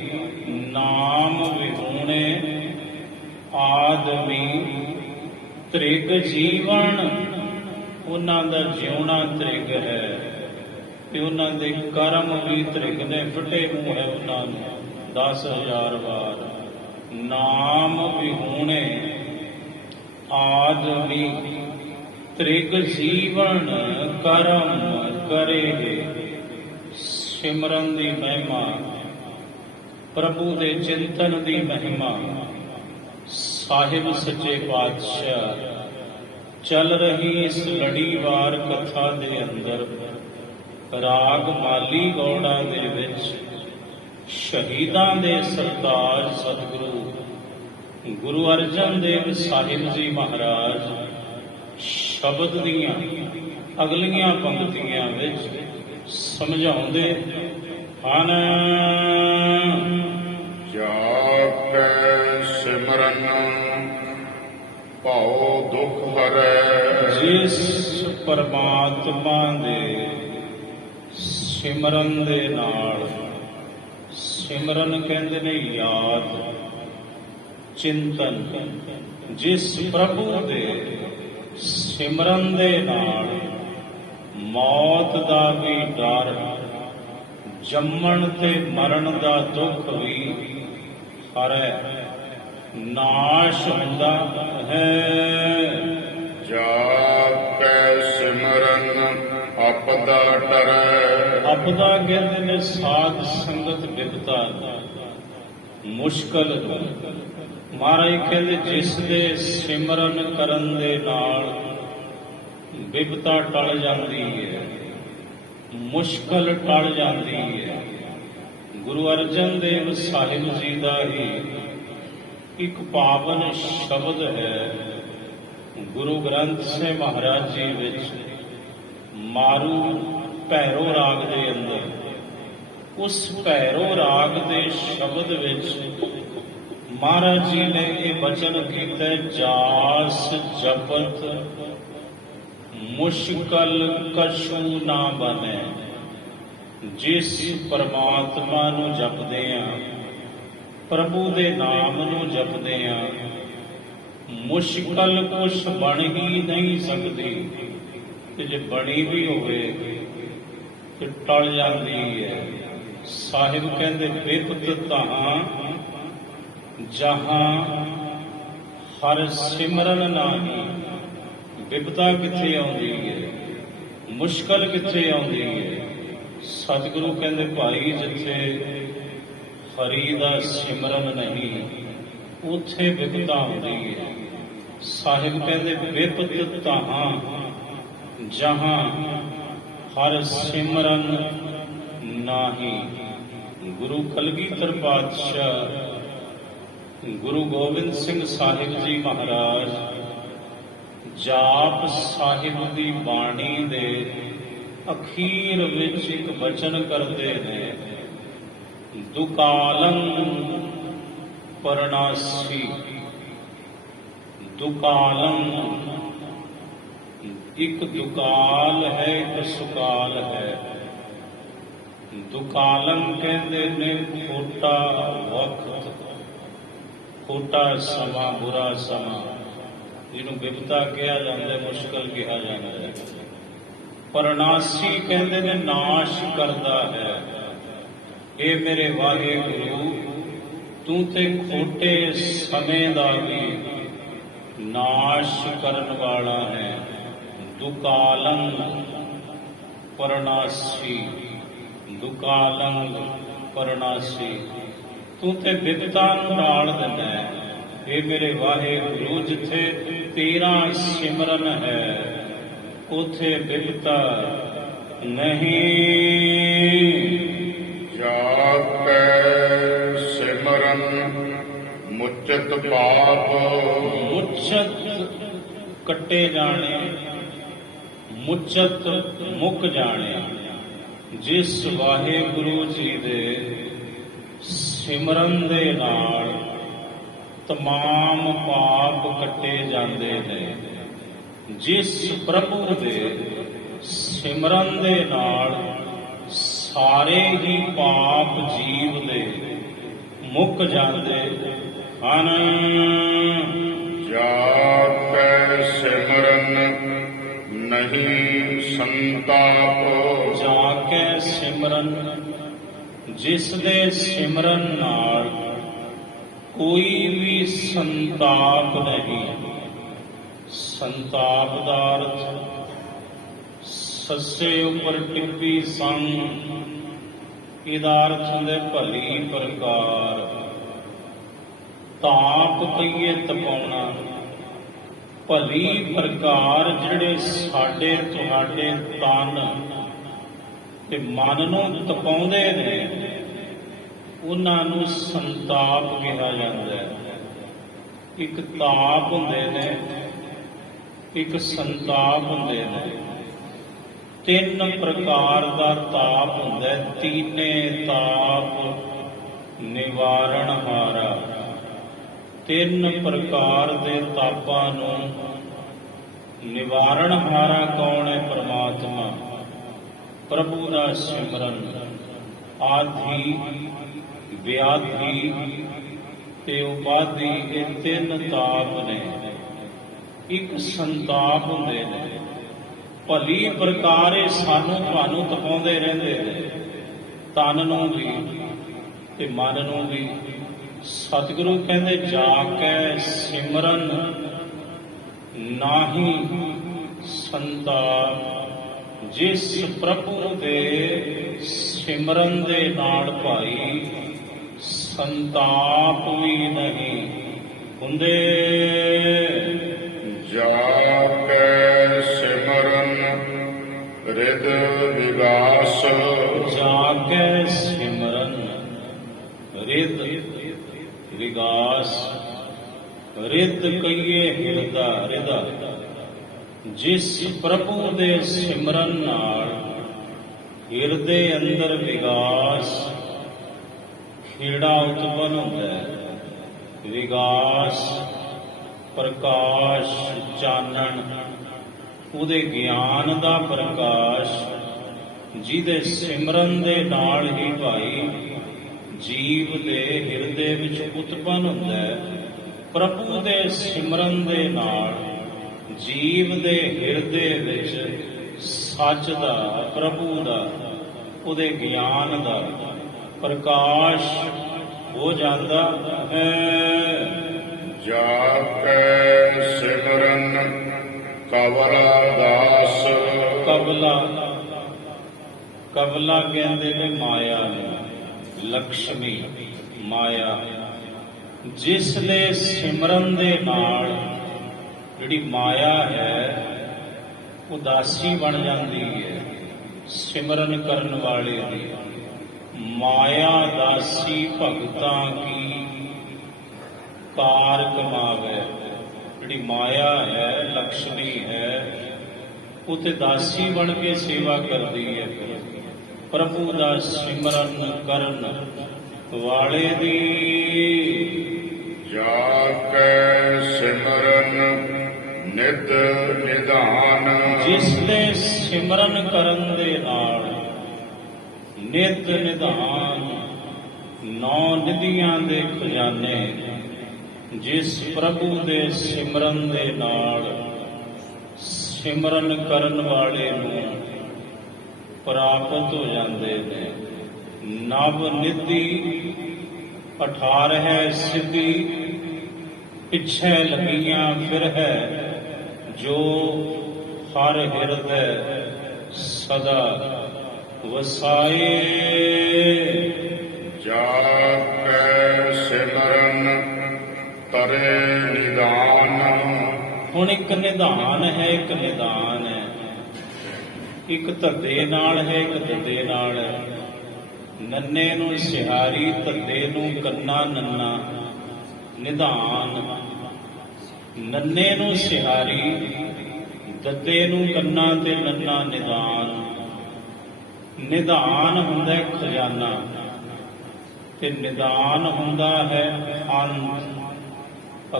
ਨਾਮ ਵਿਹੂਣੇ ਆਦਮੀ, ਤ੍ਰਿਗ ਜੀਵਨ, ਉਹਨਾਂ ਦਾ ਜਿਉਣਾ ਤ੍ਰਿਗ ਹੈ, ਤੇ ਉਹਨਾਂ ਦੇ ਕਰਮ ਵੀ ਤ੍ਰਿਗ ਨੇ, ਫਿਟੇ ਮੂੰਹ ਹੈ ਉਹਨਾਂ ਨੂੰ 10,000 ਵਾਰ। ਨਾਮ ਵਿਹੂਣੇ ਆਦਮੀ, ਤ੍ਰਿਗ ਜੀਵਨ ਕਰਮ ਕਰੇ। ਸਿਮਰਨ ਦੀ ਮਹਿਮਾ, ਪ੍ਰਭੂ ਦੇ ਚਿੰਤਨ ਦੀ ਮਹਿਮਾ, ਸਾਹਿਬ ਸੱਚੇ ਪਾਤਸ਼ਾਹ ਚੱਲ ਰਹੀ ਇਸ ਲੜੀਵਾਰ ਕਥਾ ਦੇ ਅੰਦਰ ਰਾਗ ਮਾਲੀ ਗੌੜਾ ਦੇ ਵਿੱਚ ਸ਼ਹੀਦਾਂ ਦੇ ਸਰਤਾਜ ਸਤਿਗੁਰੂ ਗੁਰੂ ਅਰਜਨ ਦੇਵ ਸਾਹਿਬ ਜੀ ਮਹਾਰਾਜ ਸ਼ਬਦ ਦੀਆਂ ਅਗਲੀਆਂ ਪੰਕਤੀਆਂ ਵਿੱਚ ਸਮਝਾਉਂਦੇ ਹਨ। ਜਾਪੈ ਸਿਮਰਨ ਭਉ ਦੁਖ ਹਰੈ। ਜਿਸ ਪਰਮਾਤਮਾ ਦੇ ਸਿਮਰਨ ਦੇ ਨਾਲ, ਸਿਮਰਨ ਕਹਿੰਦੇ ਨੇ ਯਾਦ ਚਿੰਤਨ, ਜਿਸ ਪ੍ਰਭੂ ਦੇ ਸਿਮਰਨ ਦੇ ਨਾਲ ਮੌਤ ਦਾ ਵੀ ਡਰ, ਜੰਮਣ ਤੇ ਮਰਨ ਦਾ ਦੁੱਖ ਵੀ ਹਰੈ, ਨਾਸ਼ ਹੁੰਦਾ ਹੈ। ਜਾਪੈ ਸਿਮਰਨ ਆਪਦਾ ਡਰੈ। ਆਪਦਾ ਕਹਿੰਦੇ ਨੇ ਸਾਧ ਸੰਗਤ ਬਿਪਤਾ, ਮੁਸ਼ਕਲ। ਮਹਾਰਾਜ ਕਹਿੰਦੇ ਜਿਸ ਦੇ ਸਿਮਰਨ ਕਰਨ ਦੇ ਨਾਲ ਬਿਪਤਾ ਟਲ ਜਾਂਦੀ ਹੈ, ਮੁਸ਼ਕਲ ਟਲ ਜਾਂਦੀ ਹੈ। ਗੁਰੂ ਅਰਜਨ ਦੇਵ ਸਾਹਿਬ ਜੀ ਦਾ ਹੀ ਇੱਕ ਪਾਵਨ ਸ਼ਬਦ ਹੈ ਗੁਰੂ ਗ੍ਰੰਥ ਸਾਹਿਬ ਮਹਾਰਾਜ ਜੀ ਵਿੱਚ, ਮਾਰੂ ਭੈਰੋ ਰਾਗ ਦੇ ਅੰਦਰ। ਉਸ ਭੈਰੋ ਰਾਗ ਦੇ ਸ਼ਬਦ ਵਿੱਚ ਮਹਾਰਾਜ ਜੀ ਨੇ ਇਹ ਬਚਨ ਕੀਤਾ, ਜਾਸ ਜਪਤ ਮੁਸ਼ਕਲ ਕਛੂ ਨਾ ਬਨੈ। ਜਿਸ ਪਰਮਾਤਮਾ ਨੂੰ ਜਪਦੇ ਆ, ਪ੍ਰਭੂ ਦੇ ਨਾਮ ਨੂੰ ਜਪਦੇ ਆ, ਮੁਸ਼ਕਲ ਕੁਛ ਬਣ ਹੀ ਨਹੀਂ ਸਕਦੀ, ਤੇ ਜੇ ਬਣੀ ਵੀ ਹੋਵੇ ਤੇ ਟਲ ਜਾਂਦੀ ਹੈ। ਸਾਹਿਬ ਕਹਿੰਦੇ ਬਿਪਤ ਤਾਹਾਂ ਜਹਾਂ ਹਰ ਸਿਮਰਨ ਨਾਹੀ। ਬਿਪਤਾ ਕਿੱਥੇ ਆਉਂਦੀ ਹੈ, ਮੁਸ਼ਕਲ ਕਿੱਥੇ ਆਉਂਦੀ ਹੈ? ਸਤਿਗੁਰੂ ਕਹਿੰਦੇ ਭਾਈ ਜਿੱਥੇ ਹਰੀ ਦਾ ਸਿਮਰਨ ਨਹੀਂ, ਉੱਥੇ ਬਿਪਤਾ ਆਉਂਦੀ ਹੈ। ਸਾਹਿਬ ਕਹਿੰਦੇ ਬਿਪਤ ਤਾਹਾਂ ਜਹਾਂ ਹਰ ਸਿਮਰਨ ਨਾਹੀ। ਗੁਰੂ ਕਲਗੀਧਰ ਪਾਤਸ਼ਾਹ ਗੁਰੂ ਗੋਬਿੰਦ ਸਿੰਘ ਸਾਹਿਬ ਜੀ ਮਹਾਰਾਜ ਜਾਪ ਸਾਹਿਬ ਦੀ ਬਾਣੀ ਦੇ ਅਖੀਰ ਵਿੱਚ ਇੱਕ ਬਚਨ ਕਰਦੇ ਨੇ, ਦੁਕਾਲੰ ਪਰਨਾਸੀ। ਦੁਕਾਲੰ, ਇੱਕ ਦੁਕਾਲ ਹੈ, ਇੱਕ ਸੁਕਾਲ ਹੈ। ਦੁਕਾਲੰ ਕਹਿੰਦੇ ਨੇ ਖੋਟਾ ਵਕਤ, ਖੋਟਾ ਸਮਾਂ, ਬੁਰਾ ਸਮਾਂ, ਜਿਹਨੂੰ ਬਿਪਤਾ ਕਿਹਾ ਜਾਂਦਾ, ਮੁਸ਼ਕਲ ਕਿਹਾ ਜਾਂਦਾ ਹੈ। ਪਰਨਾਸੀ ਕਹਿੰਦੇ ਨੇ ਨਾਸ਼ ਕਰਦਾ ਹੈ। ਇਹ ਮੇਰੇ ਵਾਹਿਗੁਰੂ, ਤੂੰ ਤੇ ਖੋਟੇ ਸਮੇਂ ਦਾ ਵੀ ਨਾਸ਼ ਕਰਨ ਵਾਲਾ ਹੈ। ਦੁਕਾਲੰ ਪਰਨਾਸੀ, ਦੁਕਾਲੰ ਪਰਨਾਸੀ, ਤੂੰ ਤੇ ਬਿਪਤਾ ਨੂੰ ਟਾਲ ਦਿੰਦਾ ਹੈ। ਇਹ ਮੇਰੇ ਵਾਹਿਗੁਰੂ, ਜਿੱਥੇ ਤੇਰਾ ਸਿਮਰਨ ਹੈ ਉਥੇ ਬਿਪਤਾ ਨਹੀਂ। ਜਾਪੈ ਸਿਮਰਨ ਮੁਚਤ ਪਾਪ। ਮੁਚਤ ਕੱਟੇ ਜਾਣੇ, ਮੁਚਤ ਮੁੱਕ ਜਾਣੇ। ਜਿਸ ਵਾਹਿਗੁਰੂ ਜੀ ਦੇ ਸਿਮਰਨ ਦੇ ਨਾਲ ਤਮਾਮ ਪਾਪ ਕੱਟੇ ਜਾਂਦੇ ਨੇ। ਜਿਸ ਪ੍ਰਭੂ ਦੇ ਸਿਮਰਨ ਦੇ ਨਾਲ ਸਾਰੇ ਹੀ ਪਾਪ ਜੀਵ ਦੇ ਮੁੱਕ ਜਾਂਦੇ ਹਨ। ਜਾਪੈ ਸਿਮਰਨ ਨਹੀਂ ਸੰਤਾਪ। ਜਾ ਕੇ ਸਿਮਰਨ, ਜਿਸ ਦੇ ਸਿਮਰਨ ਨਾਲ ਕੋਈ ਵੀ ਸੰਤਾਪ ਨਹੀਂ। ਸੰਤਾਪ ਦਾ ਅਰਥ ਸੱਸੇ ਉੱਪਰ ਟਿੱਪੀ ਸੰਗ, ਇਹਦਾ ਅਰਥ ਹੁੰਦਾ ਭਲੀ ਪ੍ਰਕਾਰ। ਤਾਪ ਕਹੀਏ ਤਪਾਉਣਾ, ਭਲੀ ਪ੍ਰਕਾਰ ਜਿਹੜੇ ਸਾਡੇ ਤੁਹਾਡੇ ਤਨ ਤੇ ਮਨ ਨੂੰ ਤਪਾਉਂਦੇ ਨੇ, ਉਹਨਾਂ ਨੂੰ ਸੰਤਾਪ ਕਿਹਾ ਜਾਂਦਾ ਹੈ। ਇੱਕ ਤਾਪ ਹੁੰਦੇ ਨੇ, ਇੱਕ ਸੰਤਾਪ ਹੁੰਦੇ ਨੇ। ਤਿੰਨ ਪ੍ਰਕਾਰ ਦਾ ਤਾਪ ਹੁੰਦਾ ਹੈ। ਤੀਨੇ ਤਾਪ ਨਿਵਾਰਣ ਹਾਰਾ। ਤਿੰਨ ਪ੍ਰਕਾਰ ਦੇ ਤਾਪਾਂ ਨੂੰ ਨਿਵਾਰਣ ਹਾਰਾ ਕੌਣ ਹੈ? ਪਰਮਾਤਮਾ। ਪ੍ਰਭੂ ਦਾ ਸਿਮਰਨ। ਆਦਿ, ਵਿਆਧੀ ਤੇ ਉਪਾਧੀ, ਇਹ ਤਿੰਨ ਤਾਪ ਨੇ। ਇੱਕ ਸੰਤਾਪ ਹੁੰਦੇ ਨੇ। ਭਲੀ ਪ੍ਰਕਾਰ ਇਹ ਸਾਨੂੰ ਤੁਹਾਨੂੰ ਤਪਾਉਂਦੇ ਰਹਿੰਦੇ ਨੇ, ਤਨ ਨੂੰ ਵੀ ਤੇ ਮਨ ਨੂੰ ਵੀ। ਸਤਿਗੁਰੂ ਕਹਿੰਦੇ ਜਾ ਕੇ ਸਿਮਰਨ ਨਾਹੀ ਸੰਤਾਪ। ਜਿਸ ਪ੍ਰਭੂ ਦੇ ਸਿਮਰਨ ਦੇ ਨਾਲ ਭਾਈ ਸੰਤਾਪ ਵੀ ਨਹੀਂ ਹੁੰਦੇ। ਜਾ ਕੈ ਸਿਮਰਨ ਰਿਦ ਵਿਗਾਸ। ਜਾ ਕੇ ਸਿਮਰਨ ਰਿਦ ਵਿਗਾਸ। ਰਿਦ ਕਹੀਏ ਹਿਰਦਾ, ਰਿਦਾ। ਜਿਸ ਪ੍ਰਭੂ ਦੇ ਸਿਮਰਨ ਨਾਲ ਹਿਰਦੇ ਅੰਦਰ ਵਿਗਾਸ, ਖੇੜਾ ਉਤਪਨ ਹੁੰਦਾ ਹੈ। ਵਿਗਾਸ, ਪ੍ਰਕਾਸ਼, ਚਾਨਣ, ਉਹਦੇ ਗਿਆਨ ਦਾ ਪ੍ਰਕਾਸ਼, ਜਿਹਦੇ ਸਿਮਰਨ ਦੇ ਨਾਲ ਹੀ ਭਾਈ ਜੀਵ ਦੇ ਹਿਰਦੇ ਵਿੱਚ ਉਤਪਨ ਹੁੰਦਾ ਹੈ। ਪ੍ਰਭੂ ਦੇ ਸਿਮਰਨ ਦੇ ਨਾਲ ਜੀਵ ਦੇ ਹਿਰਦੇ ਵਿੱਚ ਸੱਚ ਦਾ, ਪ੍ਰਭੂ ਦਾ, ਉਹਦੇ ਗਿਆਨ ਦਾ ਪ੍ਰਕਾਸ਼ ਹੋ ਜਾਂਦਾ ਹੈ। ਜਾ ਕੈ ਸਿਮਰਨ ਕਵਲਾ ਦਾਸ। ਕਬਲਾ, ਕਬਲਾ ਕਹਿੰਦੇ ਨੇ ਮਾਇਆ ਨੂੰ, ਲਕਸ਼ਮੀ ਮਾਇਆ। ਜਿਸ ਦੇ ਸਿਮਰਨ ਦੇ ਨਾਲ ਜਿਹੜੀ ਮਾਇਆ ਹੈ ਉਦਾਸੀ ਬਣ ਜਾਂਦੀ ਹੈ। ਸਿਮਰਨ ਕਰਨ ਵਾਲੇ ਦੀ ਮਾਇਆ ਦਾਸੀ ਭਗਤਾਂ ਕੀ ਕਾਰ ਕਮਾਵੇ। ਜਿਹੜੀ ਮਾਇਆ ਹੈ, ਲਕਸ਼ਮੀ ਹੈ, ਉਹ ਤੇ ਦਾਸੀ ਬਣ ਕੇ ਸੇਵਾ ਕਰਦੀ ਹੈ। ਪ੍ਰਭੂ ਦਾ ਸਿਮਰਨ ਕਰਨ ਵਾਲੇ ਦੀ ਜਾ ਕੈ ਸਿਮਰਨ ਨਿਤ ਨਿਧਾਨ। ਜਿਸ ਦੇ ਸਿਮਰਨ ਕਰਨ ਦੇ ਨਾਲ ਨਿਤ ਨਿਧਾਨ, ਨੌ ਨਿਧੀਆਂ ਦੇ ਖਜ਼ਾਨੇ ਜਿਸ ਪ੍ਰਭੂ ਦੇ ਸਿਮਰਨ ਦੇ ਨਾਲ ਸਿਮਰਨ ਕਰਨ ਵਾਲੇ ਨੂੰ ਪ੍ਰਾਪਤ ਹੋ ਜਾਂਦੇ ਨੇ। ਨਵ ਨਿਧੀ 18 ਹੈ ਸਿੱਧੀ, ਪਿੱਛੇ ਲੱਗੀਆਂ ਫਿਰ ਹੈ ਜੋ ਹਰ ਹਿਰਦੈ ਸਦਾ ਵਸਾਏ। ਜਾ ਕੈ ਸਿਮਰਨ ਤਰੇ ਨਿਦਾਨ। ਹੁਣ ਇੱਕ ਨਿਧਾਨ ਹੈ, ਇੱਕ ਨਿਦਾਨ ਹੈ। ਇੱਕ ਧੱਦੇ ਨਾਲ ਹੈ, ਇੱਕ ਧੱਦੇ ਨਾਲ ਹੈ। ਨੰਨੇ ਨੂੰ ਸਿਹਾਰੀ, ਧੱਦੇ ਨੂੰ ਕੰਨਾ ਨੰਨਾ। ਨਿਧਾਨ, ਨੰਨੇ ਨੂੰ ਸਿਹਾਰੀ, ਦੱਦੇ ਨੂੰ ਕੰਨਾ ਤੇ ਨੰਨਾ ਨਿਦਾਨ। ਨਿਦਾਨ ਹੁੰਦਾ ਹੈ ਖਜ਼ਾਨਾ ਤੇ ਨਿਦਾਨ ਹੁੰਦਾ ਹੈ ਅੰਤ,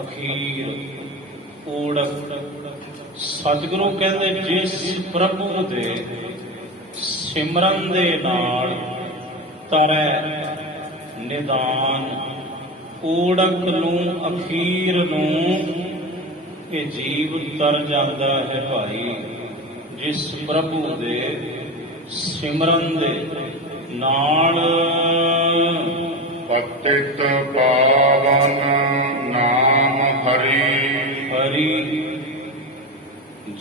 ਅਖੀਰ, ਓੜਕ। ਸਤਿਗੁਰੂ ਕਹਿੰਦੇ ਜਿਸ ਪ੍ਰਭੂ ਦੇ ਸਿਮਰਨ ਦੇ ਨਾਲ ਤਰੈ ਨਿਦਾਨ, ਓੜਕ ਨੂੰ, ਅਖੀਰ ਨੂੰ ਇਹ ਜੀਵ ਤਰ ਜਾਂਦਾ ਹੈ ਭਾਈ। ਜਿਸ ਪ੍ਰਭੂ ਦੇ ਸਿਮਰਨ ਦੇ ਨਾਲ ਪਤਿਤ ਪਾਵਨ ਨਾਮ ਹਰੀ। ਹਰੀ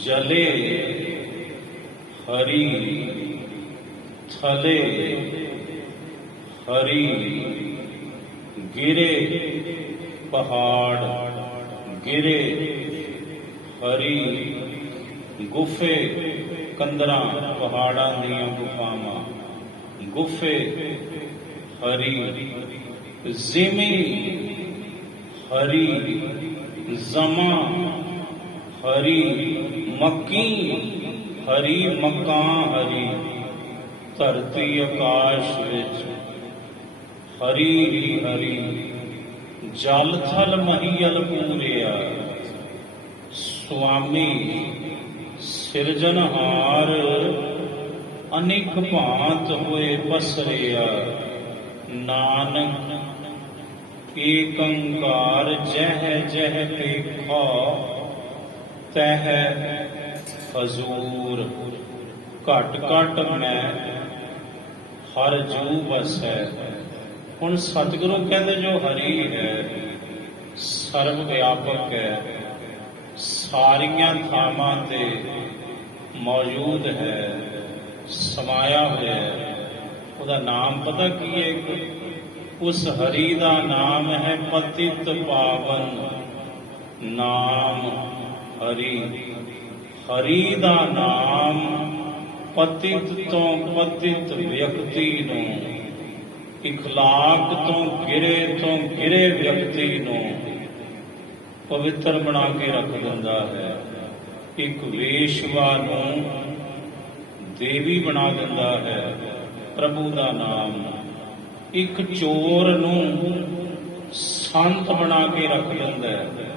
ਜਲੇ, ਹਰੀ ਥਲੇ, ਹਰੀ ਗਿਰੇ ਪਹਾੜ, ਗਿਰੇ ਹਰੀ ਗੁਫੇ, ਕੰਦਰਾਂ ਪਹਾੜਾਂ ਦੀਆਂ ਗੁਫਾਵਾਂ, ਗੁਫੇ हरि जिमी हरि जमा हरि मक्की हरि मक्कां हरि धरती आकाश विच हरि ही हरि जल थल महीयल पूरिया स्वामी सिरजनहार अनेक भांत होए पसरिया नानक एक अंकार जह जह पेखा तह हजूर घट घट मैं हर जू बस है। ਹੁਣ ਸਤਿਗੁਰੂ ਕਹਿੰਦੇ ਜੋ ਹਰੀ ਹੈ ਸਰਵ ਵਿਆਪਕ ਹੈ, ਸਾਰੀਆਂ ਥਾਵਾਂ ਤੇ ਮੌਜੂਦ ਹੈ, ਸਮਾਇਆ ਹੋਇਆ ਹੈ। ਉਹਦਾ ਨਾਮ ਪਤਾ ਕੀ ਹੈ? ਉਸ ਹਰੀ ਦਾ ਨਾਮ ਹੈ ਪਤਿਤ ਪਾਵਨ ਨਾਮ ਹਰੀ। ਹਰੀ ਦਾ ਨਾਮ ਪਤਿਤ ਤੋਂ ਪਤਿਤ ਵਿਅਕਤੀ ਨੂੰ, ਇਖਲਾਕ ਤੋਂ ਗਿਰੇ ਵਿਅਕਤੀ ਨੂੰ ਪਵਿੱਤਰ ਬਣਾ ਕੇ ਰੱਖ ਦਿੰਦਾ ਹੈ। ਇੱਕ ਵੇਸ਼ਵਾ ਨੂੰ ਦੇਵੀ ਬਣਾ ਦਿੰਦਾ ਹੈ ਪ੍ਰਭੂ ਦਾ ਨਾਮ। ਇੱਕ ਚੋਰ ਨੂੰ ਸੰਤ ਬਣਾ ਕੇ ਰੱਖ ਦਿੰਦਾ ਹੈ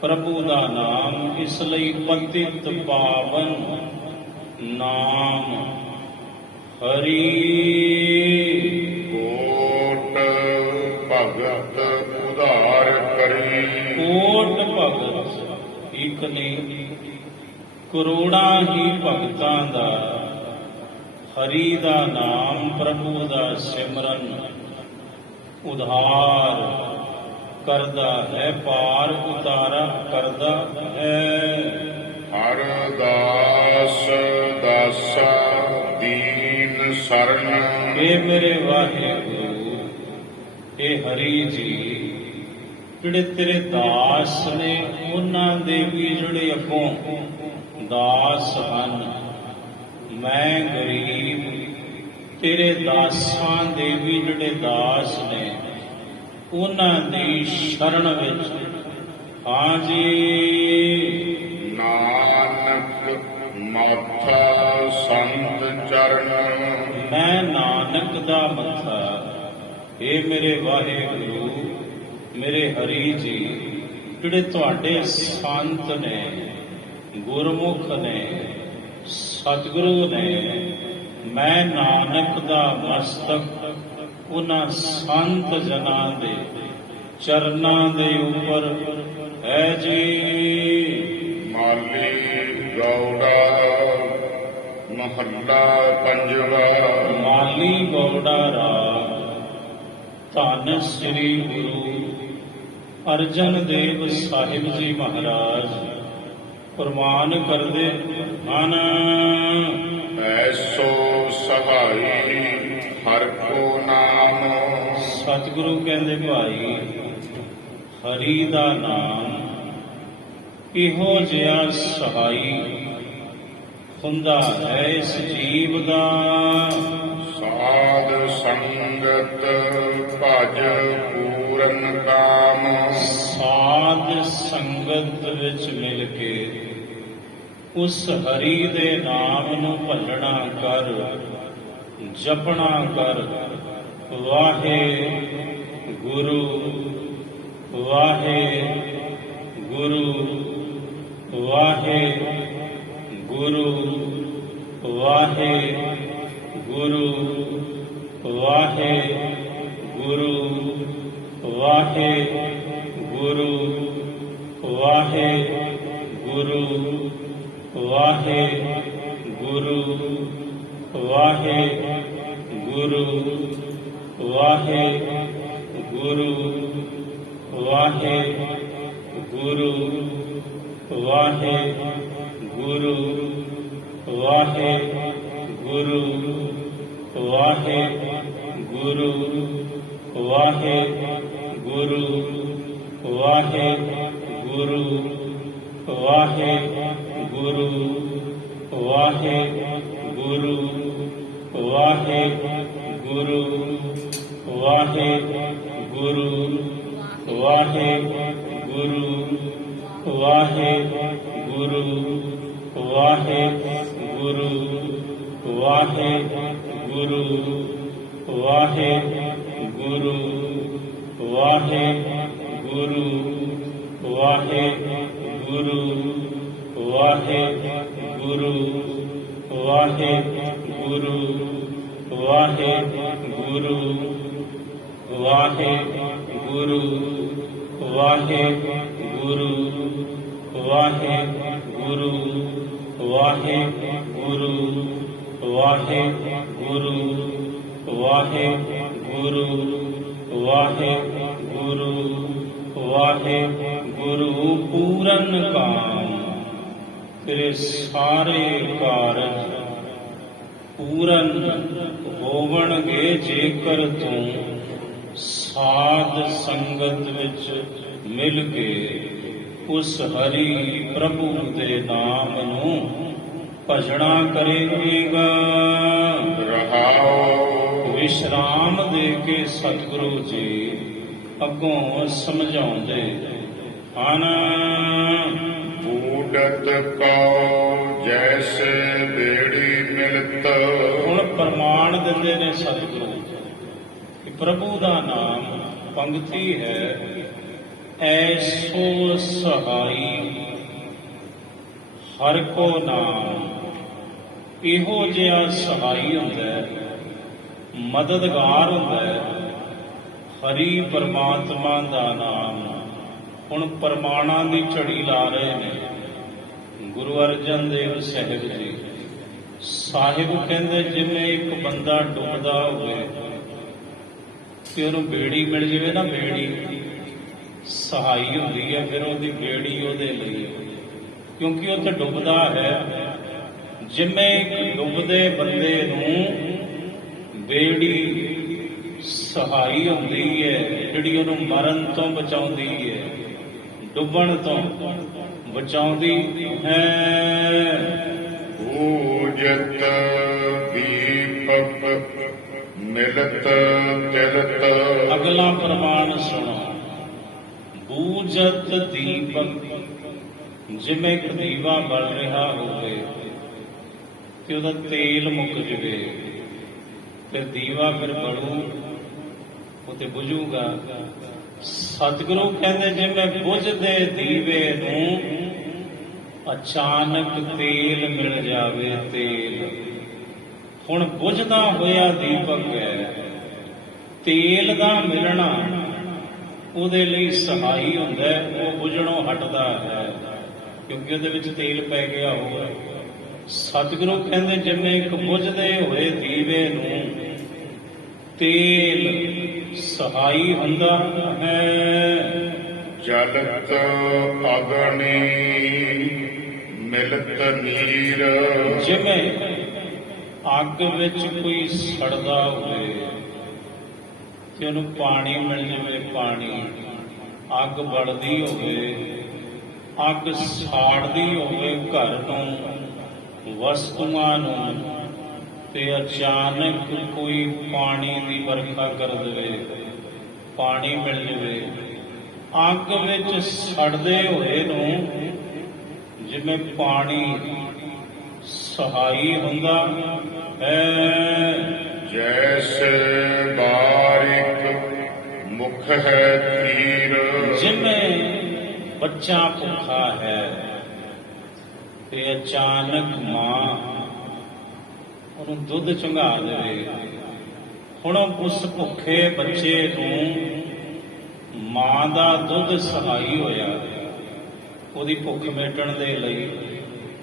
ਪ੍ਰਭੂ ਦਾ ਨਾਮ। ਇਸ ਲਈ ਪਤਿਤ ਪਾਵਨ ਨਾਮ ਹਰੀ। ਭਗਤ ਉਧਾਰ ਕਰੀ। ਕੋਟ ਭਗਤ ਇੱਕ ਨਹੀਂ, ਕਰੋੜਾਂ ਹੀ ਭਗਤਾਂ ਦਾ ਹਰੀ ਦਾ ਨਾਮ ਪ੍ਰਭੂ ਦਾ ਸਿਮਰਨ ਉਧਾਰ ਕਰਦਾ ਹੈ, ਪਾਰ ਉਤਾਰਾ ਕਰਦਾ ਹੈ। ਹਰ ਦਾਸ ਦਾਸਾ ਦੀਨ ਸਰਨ। ਇਹ ਮੇਰੇ ਵਾਹਿਗੁਰੂ, ਇਹ ਹਰੀ ਜੀ ਜਿਹੜੇ ਤੇਰੇ ਦਾਸ ਨੇ, ਉਹਨਾਂ ਦੇ ਵੀ ਜਿਹੜੇ ਅੱਗੋਂ ਦਾਸ ਹਨ। ਮੈਂ ਗਰੀਬ, ਤੇਰੇ ਦਾਸਾਂ ਦੇ ਵੀ ਜਿਹੜੇ ਦਾਸ ਨੇ, ਉਹਨਾਂ ਦੀ ਸ਼ਰਨ ਵਿੱਚ ਹਾਂ ਜੀ। ਨਾਨਕ ਮਾਥਾ ਸੰਤ ਚਰਨ। ਮੈਂ ਨਾਨਕ ਦਾ ਮੱਥਾ। ਇਹ ਮੇਰੇ ਵਾਹਿਗੁਰੂ, ਮੇਰੇ ਹਰੀ ਜੀ ਜਿਹੜੇ ਤੁਹਾਡੇ ਸੰਤ ਨੇ, ਗੁਰਮੁਖ ਨੇ, ਸਤਿਗੁਰੂ ਨੇ, ਮੈਂ ਨਾਨਕ ਦਾ ਮਸਤਕ ਉਹਨਾਂ ਸੰਤ ਜਨਾਂ ਦੇ ਚਰਨਾਂ ਦੇ ਉੱਪਰ ਹੈ ਜੀ। ਮਾਲੀ ਗੌੜਾ ਮਹੱਲਾ ਪੰਜਵਾ। ਮਾਲੀ ਗੌੜਾ ਰਾਗ। ਧੰਨ ਸ੍ਰੀ ਗੁਰੂ ਅਰਜਨ ਦੇਵ ਸਾਹਿਬ ਜੀ ਮਹਾਰਾਜ ਫਰਮਾਨ ਕਰਦੇ ਹਨ। ਐਸੋ ਸਹਾਈ ਹਰ ਕੋ ਨਾਮ। ਸਤਿਗੁਰੂ ਕਹਿੰਦੇ ਭਾਈ, ਹਰੀ ਦਾ ਨਾਮ ਇਹੋ ਜਿਹਾ ਸਹਾਈ ਹੁੰਦਾ ਹੈ ਇਸ ਜੀਵ ਦਾ। ਸਾਧ ਸੰਗਤ ਭਜ ਪੂਰਨ ਕਾਮ। ਸਾਧ ਸੰਗਤ ਵਿੱਚ ਮਿਲ ਕੇ ਉਸ ਹਰੀ ਦੇ ਨਾਮ ਨੂੰ ਭੱਲਣਾ ਕਰ, ਜਪਣਾ ਕਰ। ਵਾਹੇ ਗੁਰੂ ਵਾਹੇ ਗੁਰੂ ਵਾਹੇ ਗੁਰੂ ਵਾਹੇ ਗੁਰੂ ਵਾਹੇ ਗੁਰੂ ਵਾਹੇ ਗੁਰੂ ਵਾਹੇ ਗੁਰੂ ਵਾਹੇ ਗੁਰੂ ਵਾਹੇ ਗੁਰੂ ਵਾਹੇ ਗੁਰੂ ਵਾਹੇ ਗੁਰੂ ਵਾਹੇ ਗੁਰੂ ਵਾਹੇ ਗੁਰੂ ਵਾਹੇ ਗੁਰੂ ਵਾਹੇ ਗੁਰੂ ਵਾਹੇ ਗੁਰੂ ਵਾਹੇ ਗੁਰੂ ਵਾਹੇ ਗੁਰੂ ਵਾਹੇ ਗੁਰੂ ਵਾਹਿਗੁਰੂ ਵਾਹਿਗੁਰੂ ਵਾਹਿਗੁਰੂ ਵਾਹਿਗੁਰੂ ਵਾਹਿਗੁਰੂ ਵਾਹਿਗੁਰੂ ਵਾਹਿਗੁਰੂ ਵਾਹਿਗੁਰੂ ਵਾਹਿਗੁਰੂ ਵਾਹਿਗੁਰੂ ਵਾਹਿਗੁਰੂ ਵਾਹਿਗੁਰੂ ਵਾਹਿਗੁਰੂ ਵਾਹਿਗੁਰੂ ਵਾਹਿਗੁਰੂ ਵਾਹਿਗੁਰੂ ਵਾਹਿਗੁਰੂ ਵਾਹਿਗੁਰੂ ਵਾਹਿਗੁਰੂ ਪੂਰਨ ਕਾਮ ਤੇਰੇ ਸਾਰੇ ਕਾਰਜ ਪੂਰਨ ਹੋਵਣਗੇ ਜੇਕਰ ਤੂੰ ਸਾਧ ਸੰਗਤ ਵਿੱਚ ਮਿਲ ਕੇ ਉਸ ਹਰੀ ਪ੍ਰਭੂ ਦੇ ਨਾਮ ਨੂੰ ਭਜਣਾ ਕਰੇਗਾ। ਰਹਾਉ ਵਿਸ਼ਰਾਮ ਦੇ ਕੇ ਸਤਿਗੁਰੂ ਜੀ ਅੱਗੋਂ ਸਮਝਾਉਂਦੇ ਹਨ। ਊਡਤ ਕਉ ਜੈਸੇ ਬੇੜੀ ਮਿਲਤ। ਹੁਣ ਪ੍ਰਮਾਣ ਦਿੰਦੇ ਨੇ ਸਤਿਗੁਰੂ ਕਿ ਪ੍ਰਭੂ ਦਾ ਨਾਮ ਪੰਗਤੀ ਹੈ ਐਸੋ ਸਹਾਈ ਹਰ ਕੋ ਨਾਮ। ਇਹੋ ਜਿਹਾ ਸਹਾਈ ਹੁੰਦਾ ਹੈ, ਮਦਦਗਾਰ ਹੁੰਦਾ ਹੈ ਹਰੀ ਪਰਮਾਤਮਾ ਦਾ ਨਾਮ। ਹੁਣ ਪ੍ਰਮਾਣਾਂ ਦੀ ਝੜੀ ਲਾ ਰਹੇ ਨੇ ਗੁਰੂ ਅਰਜਨ ਦੇਵ ਸਾਹਿਬ ਜੀ। ਸਾਹਿਬ ਕਹਿੰਦੇ ਜਿਵੇਂ ਇੱਕ ਬੰਦਾ ਡੁੱਬਦਾ ਹੋਵੇ ਤੇ ਉਹਨੂੰ ਬੇੜੀ ਮਿਲ ਜਾਵੇ ਨਾ, ਬੇੜੀ ਸਹਾਈ ਹੁੰਦੀ ਹੈ ਫਿਰ ਉਹਦੀ ਬੇੜੀ ਉਹਦੇ ਲਈ, ਕਿਉਂਕਿ ਉਹ ਤੇ ਡੁੱਬਦਾ ਹੈ। ਜਿਵੇਂ ਇੱਕ ਡੁੱਬਦੇ ਬੰਦੇ ਨੂੰ ਬੇੜੀ ਸਹਾਈ ਹੁੰਦੀ ਹੈ ਜਿਹੜੀ ਉਹਨੂੰ ਮਰਨ ਤੋਂ ਬਚਾਉਂਦੀ ਹੈ, ਡੁੱਬਣ ਤੋਂ ਬਚਾਉਂਦੀ ਹੈ। ਊਜਤ ਦੀਪਕ ਮਿਲਤ ਤਿਲਤ। ਅਗਲਾ ਪ੍ਰਮਾਣ ਸੁਣੋ। ਬੂਝਤ ਦੀਪਕ, ਜਿਵੇਂ ਇੱਕ ਦੀਵਾ ਬਲ ਰਿਹਾ ਹੋਵੇ ਤੇ ਉਹਦਾ ਤੇਲ ਮੁੱਕ ਜਵੇ ਫਿਰ ਦੀਵਾ ਫਿਰ ਬਲੂ, ਉਹ ਤੇ ਬੁਝੂਗਾ। ਸਤਿਗੁਰੂ ਕਹਿੰਦੇ ਜਿਵੇਂ ਬੁਝਦੇ ਦੀਵੇ ਨੂੰ ਅਚਾਨਕ ਤੇਲ ਮਿਲ ਜਾਵੇ, ਤੇਲ। ਹੁਣ ਬੁਝਦਾ ਹੋਇਆ ਦੀਪਕ ਹੈ, ਤੇਲ ਦਾ ਮਿਲਣਾ ਉਹਦੇ ਲਈ ਸਹਾਈ ਹੁੰਦਾ ਹੈ, ਉਹ ਬੁਝਣੋਂ ਹਟਦਾ ਹੈ ਕਿਉਂਕਿ ਉਹਦੇ ਵਿੱਚ ਤੇਲ ਪੈ ਗਿਆ ਹੋਵੇ। ਸਤਿਗੁਰੂ ਕਹਿੰਦੇ ਜਿਵੇਂ ਇੱਕ ਬੁਝਦੇ ਹੋਏ ਦੀਵੇ ਨੂੰ ਤੇਲ ਸਹਾਈ ਹੁੰਦਾ ਹੈ। ਜਲਤ ਅਗਨੀ ਮਿਲਤ ਨੀਰ। ਜਿਵੇਂ ਅੱਗ ਵਿੱਚ ਕੋਈ ਸੜਦਾ ਹੋਵੇ ਤੇ ਉਹਨੂੰ ਪਾਣੀ ਮਿਲ ਜਾਵੇ, ਪਾਣੀ। ਅੱਗ ਬਲਦੀ ਹੋਵੇ, ਅੱਗ ਸਾੜਦੀ ਹੋਵੇ ਘਰ ਨੂੰ, ਵਸਤੂਆਂ ਨੂੰ, ਤੇ ਅਚਾਨਕ ਕੋਈ ਪਾਣੀ ਦੀ ਵਰਖਾ ਕਰ ਦੇਵੇ, ਪਾਣੀ ਮਿਲ ਜਾਵੇ। ਅੱਗ ਵਿੱਚ ਸੜਦੇ ਹੋਏ ਨੂੰ ਜਿਵੇਂ ਪਾਣੀ ਸਹਾਈ ਹੁੰਦਾ ਹੈ। ਜੈਸੇ ਬਾਰਿਕ ਮੁਖ ਹੈ ਤੀਰ। ਜਿਵੇਂ ਬੱਚਾ ਭੁੱਖਾ ਹੈ ਤੇ ਅਚਾਨਕ ਮਾਂ ਉਹਨੂੰ ਦੁੱਧ ਚੁੰਘਾ ਦੇਵੇ। ਹੁਣ ਉਸ ਭੁੱਖੇ ਬੱਚੇ ਨੂੰ ਮਾਂ ਦਾ ਦੁੱਧ ਸਹਾਈ ਹੋਇਆ ਉਹਦੀ ਭੁੱਖ ਮਿਟਣ ਦੇ ਲਈ।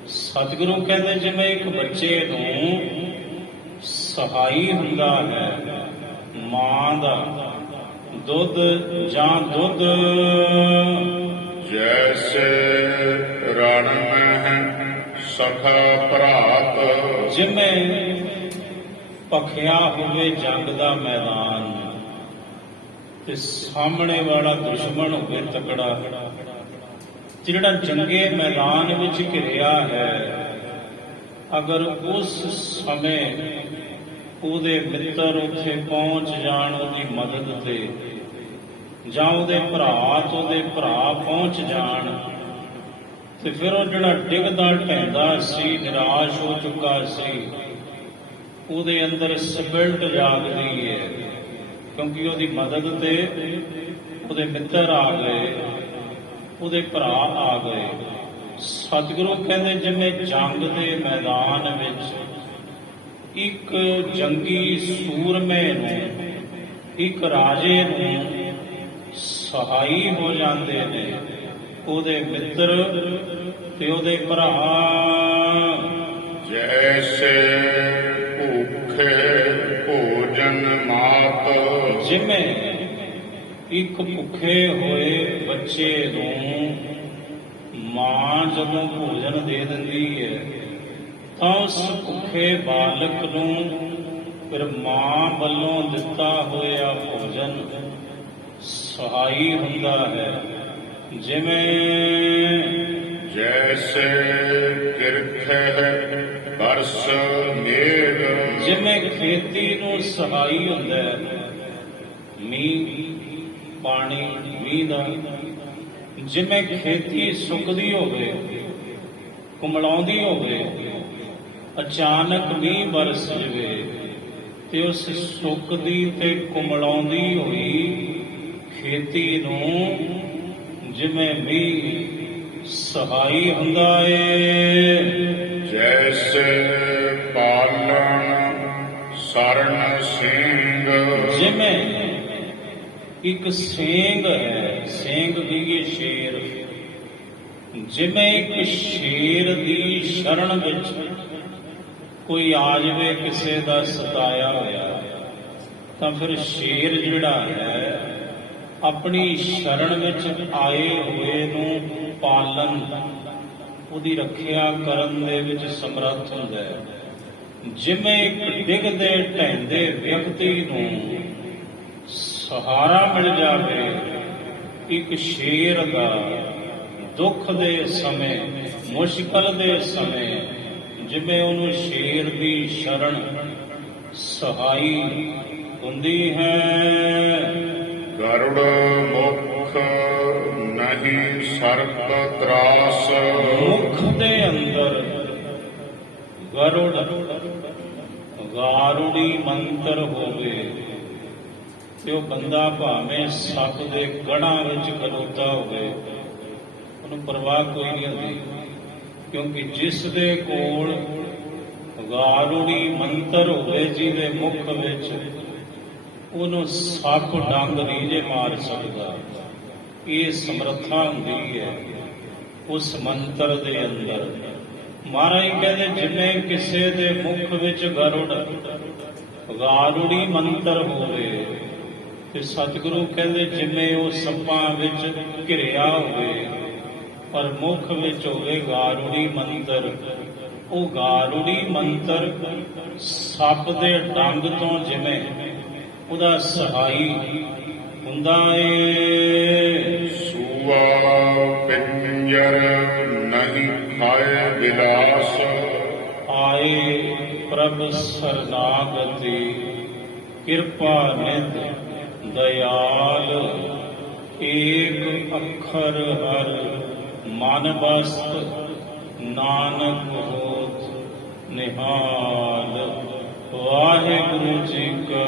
ਸਤਿਗੁਰੂ ਕਹਿੰਦੇ ਜਿਵੇਂ ਇੱਕ ਬੱਚੇ ਨੂੰ ਸਹਾਈ ਹੁੰਦਾ ਹੈ ਮਾਂ ਦਾ ਦੁੱਧ ਜਾਂ ਦੁੱਧ। ਜੈਸੇ ਰਣ ਮਹਿ ਸਖਾ ਭਰਾਤ। ਜਿਵੇਂ ਭਖਿਆ ਹੋਵੇ ਜੰਗ ਦਾ ਮੈਦਾਨ ਤੇ ਸਾਹਮਣੇ ਵਾਲਾ ਦੁਸ਼ਮਣ ਹੋਵੇ ਤਕੜਾ, ਜਿਹੜਾ ਜੰਗੇ ਮੈਦਾਨ ਵਿੱਚ ਘਿਰਿਆ ਹੈ, ਅਗਰ ਉਸ ਸਮੇਂ ਉਹਦੇ ਮਿੱਤਰ ਉੱਥੇ ਪਹੁੰਚ ਜਾਣ ਉਹਦੀ ਮਦਦ ਤੇ, ਜਾਂ ਉਹਦੇ ਭਰਾ ਤੋਂ ਉਹਦੇ ਭਰਾ ਪਹੁੰਚ ਜਾਣ, ਤੇ ਫਿਰ ਉਹ ਜਿਹੜਾ ਡਿੱਗਦਾ ਢਹਿੰਦਾ ਸੀ, ਨਿਰਾਸ਼ ਹੋ ਚੁੱਕਾ ਸੀ, ਉਹਦੇ ਅੰਦਰ ਸਪਿਰਟ ਜਾਗਦੀ ਹੈ, ਕਿਉਂਕਿ ਉਹਦੀ ਮਦਦ ਤੇ ਉਹਦੇ ਮਿੱਤਰ ਆ ਗਏ, ਉਹਦੇ ਭਰਾ ਆ ਗਏ। ਸਤਿਗੁਰੂ ਕਹਿੰਦੇ ਜਿਵੇਂ ਜੰਗ ਦੇ ਮੈਦਾਨ ਵਿੱਚ ਇੱਕ ਜੰਗੀ ਸੂਰਮੇ ਨੂੰ, ਇੱਕ ਰਾਜੇ ਨੂੰ ਸਹਾਈ ਹੋ ਜਾਂਦੇ ਨੇ ਉਹਦੇ ਮਿੱਤਰ ਤੇ ਉਹਦੇ ਭਰਾ। ਜੈਸੇ ਭੁੱਖੇ ਭੋਜਨ ਮਾਤ, ਜਿਵੇਂ ਇੱਕ ਭੁੱਖੇ ਹੋਏ ਬੱਚੇ ਨੂੰ ਮਾਂ ਜਦੋਂ ਭੋਜਨ ਦੇ ਦਿੰਦੀ ਹੈ, ਤਾਂ ਉਸ ਭੁੱਖੇ ਬਾਲਕ ਨੂੰ ਫਿਰ ਮਾਂ ਵੱਲੋਂ ਦਿੱਤਾ ਹੋਇਆ ਭੋਜਨ ਸਹਾਈ ਹੁੰਦਾ ਹੈ। ਜਿਵੇਂ ਜੈਸੇ ਕਿਰਖੇ ਬਰਸ ਮੇਘ, ਜਿਵੇਂ ਖੇਤੀ ਨੂੰ ਸਹਾਈ ਹੁੰਦਾ ਹੈ ਮੀਂਹ ਪਾਣੀ, ਮੀਂਹ ਦਾ। ਜਿਵੇਂ ਖੇਤੀ ਸੁੱਕਦੀ ਹੋਵੇ, ਕੁਮਲਾਉਂਦੀ ਹੋਵੇ, ਅਚਾਨਕ ਮੀਂਹ ਬਰਸ ਜਾਵੇ ਤੇ ਉਸ ਸੁੱਕਦੀ ਤੇ ਕੁਮਲਾਉਂਦੀ ਹੋਈ ਖੇਤੀ ਨੂੰ ਜਿਵੇਂ ਮੀਂਹ ਸਹਾਈ ਹੁੰਦਾ ਏ। ਜੈਸੇ ਪਾਲਣ ਸਰਨ ਸਿੰਘ, ਜਿਵੇਂ ਇੱਕ ਸਿੰਗ ਹੈ, ਸਿੰਗ ਵੀ ਸ਼ੇਰ, ਜਿਵੇਂ ਇੱਕ ਸ਼ੇਰ ਦੀ ਸ਼ਰਨ ਵਿੱਚ ਕੋਈ ਆ ਜਾਵੇ ਕਿਸੇ ਦਾ ਸਤਾਇਆ ਹੋਇਆ, ਤਾਂ ਫਿਰ ਸ਼ੇਰ ਜਿਹੜਾ ਹੈ ਆਪਣੀ ਸ਼ਰਨ ਵਿੱਚ ਆਏ ਹੋਏ ਨੂੰ ਪਾਲਣ, ਉਹਦੀ ਰੱਖਿਆ ਕਰਨ ਦੇ ਵਿੱਚ ਸਮਰੱਥ ਹੁੰਦਾ ਹੈ। ਜਿਵੇਂ ਇੱਕ ਡਿੱਗਦੇ ਢਹਿੰਦੇ ਵਿਅਕਤੀ ਨੂੰ ਸਹਾਰਾ ਮਿਲ ਜਾਵੇ ਇੱਕ ਸ਼ੇਰ ਦਾ, ਦੁੱਖ ਦੇ ਸਮੇਂ, ਮੁਸ਼ਕਲ ਦੇ ਸਮੇਂ, ਜਿਵੇਂ ਉਹਨੂੰ ਸ਼ੇਰ ਦੀ ਸ਼ਰਨ ਸਹਾਈ ਹੁੰਦੀ ਹੈ। ਗਰੁੜ ਮੁਖ ਨਹੀਂ ਸਰਪ ਤਰਾਸ, ਮੁਖ ਦੇ ਅੰਦਰ ਗਰੁੜ ਗਾਰੁੜੀ ਮੰਤਰ ਹੋਵੇ ਤੇ ਉਹ ਬੰਦਾ ਭਾਵੇਂ ਸੱਪ ਦੇ ਗੜਾਂ ਵਿੱਚ ਖਲੋਤਾ ਹੋਵੇ, ਉਹਨੂੰ ਪਰਵਾਹ ਕੋਈ ਨਹੀਂ ਹੁੰਦੀ, ਕਿਉਂਕਿ ਜਿਸ ਦੇ ਕੋਲ ਗਾਰੁੜੀ ਮੰਤਰ ਹੋਵੇ ਜਿਹਦੇ ਮੁਖ ਵਿੱਚ, ਉਹਨੂੰ ਸੱਪ ਡੰਗ ਨਹੀਂ ਜੇ ਮਾਰ ਸਕਦਾ। ਇਹ ਸਮਰੱਥਾ ਹੁੰਦੀ ਹੈ ਉਸ ਮੰਤਰ ਦੇ ਅੰਦਰ। ਮਹਾਰਾਜ ਕਹਿੰਦੇ ਜਿਵੇਂ ਕਿਸੇ ਦੇ ਮੁਖ ਵਿੱਚ ਗਰੁੜ ਗਾਰੁੜੀ ਮੰਤਰ ਹੋਵੇ, ਤੇ ਸਤਿਗੁਰੂ ਕਹਿੰਦੇ ਜਿਵੇਂ ਉਹ ਸੱਪਾਂ ਵਿੱਚ ਘਿਰਿਆ ਹੋਵੇ ਪਰ ਮੁਖ ਵਿੱਚ ਹੋਵੇ ਗਾਰੁੜੀ ਮੰਤਰ, ਉਹ ਗਾਰੁੜੀ ਮੰਤਰ ਸੱਪ ਦੇ ਡੰਗ ਤੋਂ ਜਿਵੇਂ ਉਹਦਾ ਸਹਾਈ ਹੁੰਦਾ ਏ। ਸੂਆ ਪਿੰਜਰ ਨਹੀਂ ਖਾਏ ਵਿਲਾਸ, ਆਏ ਪ੍ਰਭ ਸਰਨਾਗਤੀ ਕਿਰਪਾ ਨਿਧ ਦਇਆਲ, ਏਕ ਅੱਖਰ ਹਰ ਮਨ ਬਸਤ ਨਾਨਕ ਹੋਤ ਨਿਹਾਲ। ਵਾਹਿਗੁਰੂ ਜੀ ਕਾ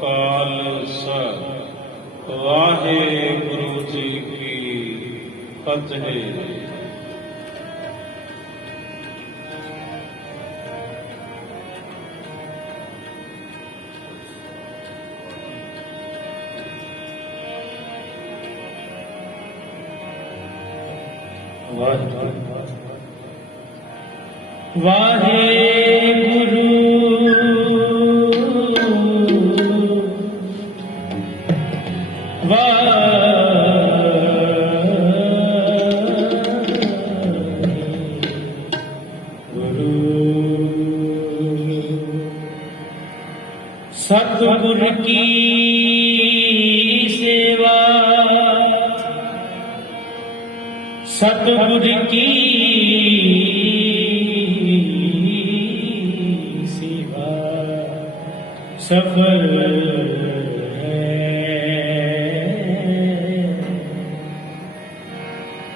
ਖਾਲਸਾ, ਵਾਹਿਗੁਰੂ ਜੀ ਕੀ ਫਤਿਹ। ਵਾਹਿਗੁਰੂ सतगुर की सेवा, सतगुर की सेवा। ਸਫਰ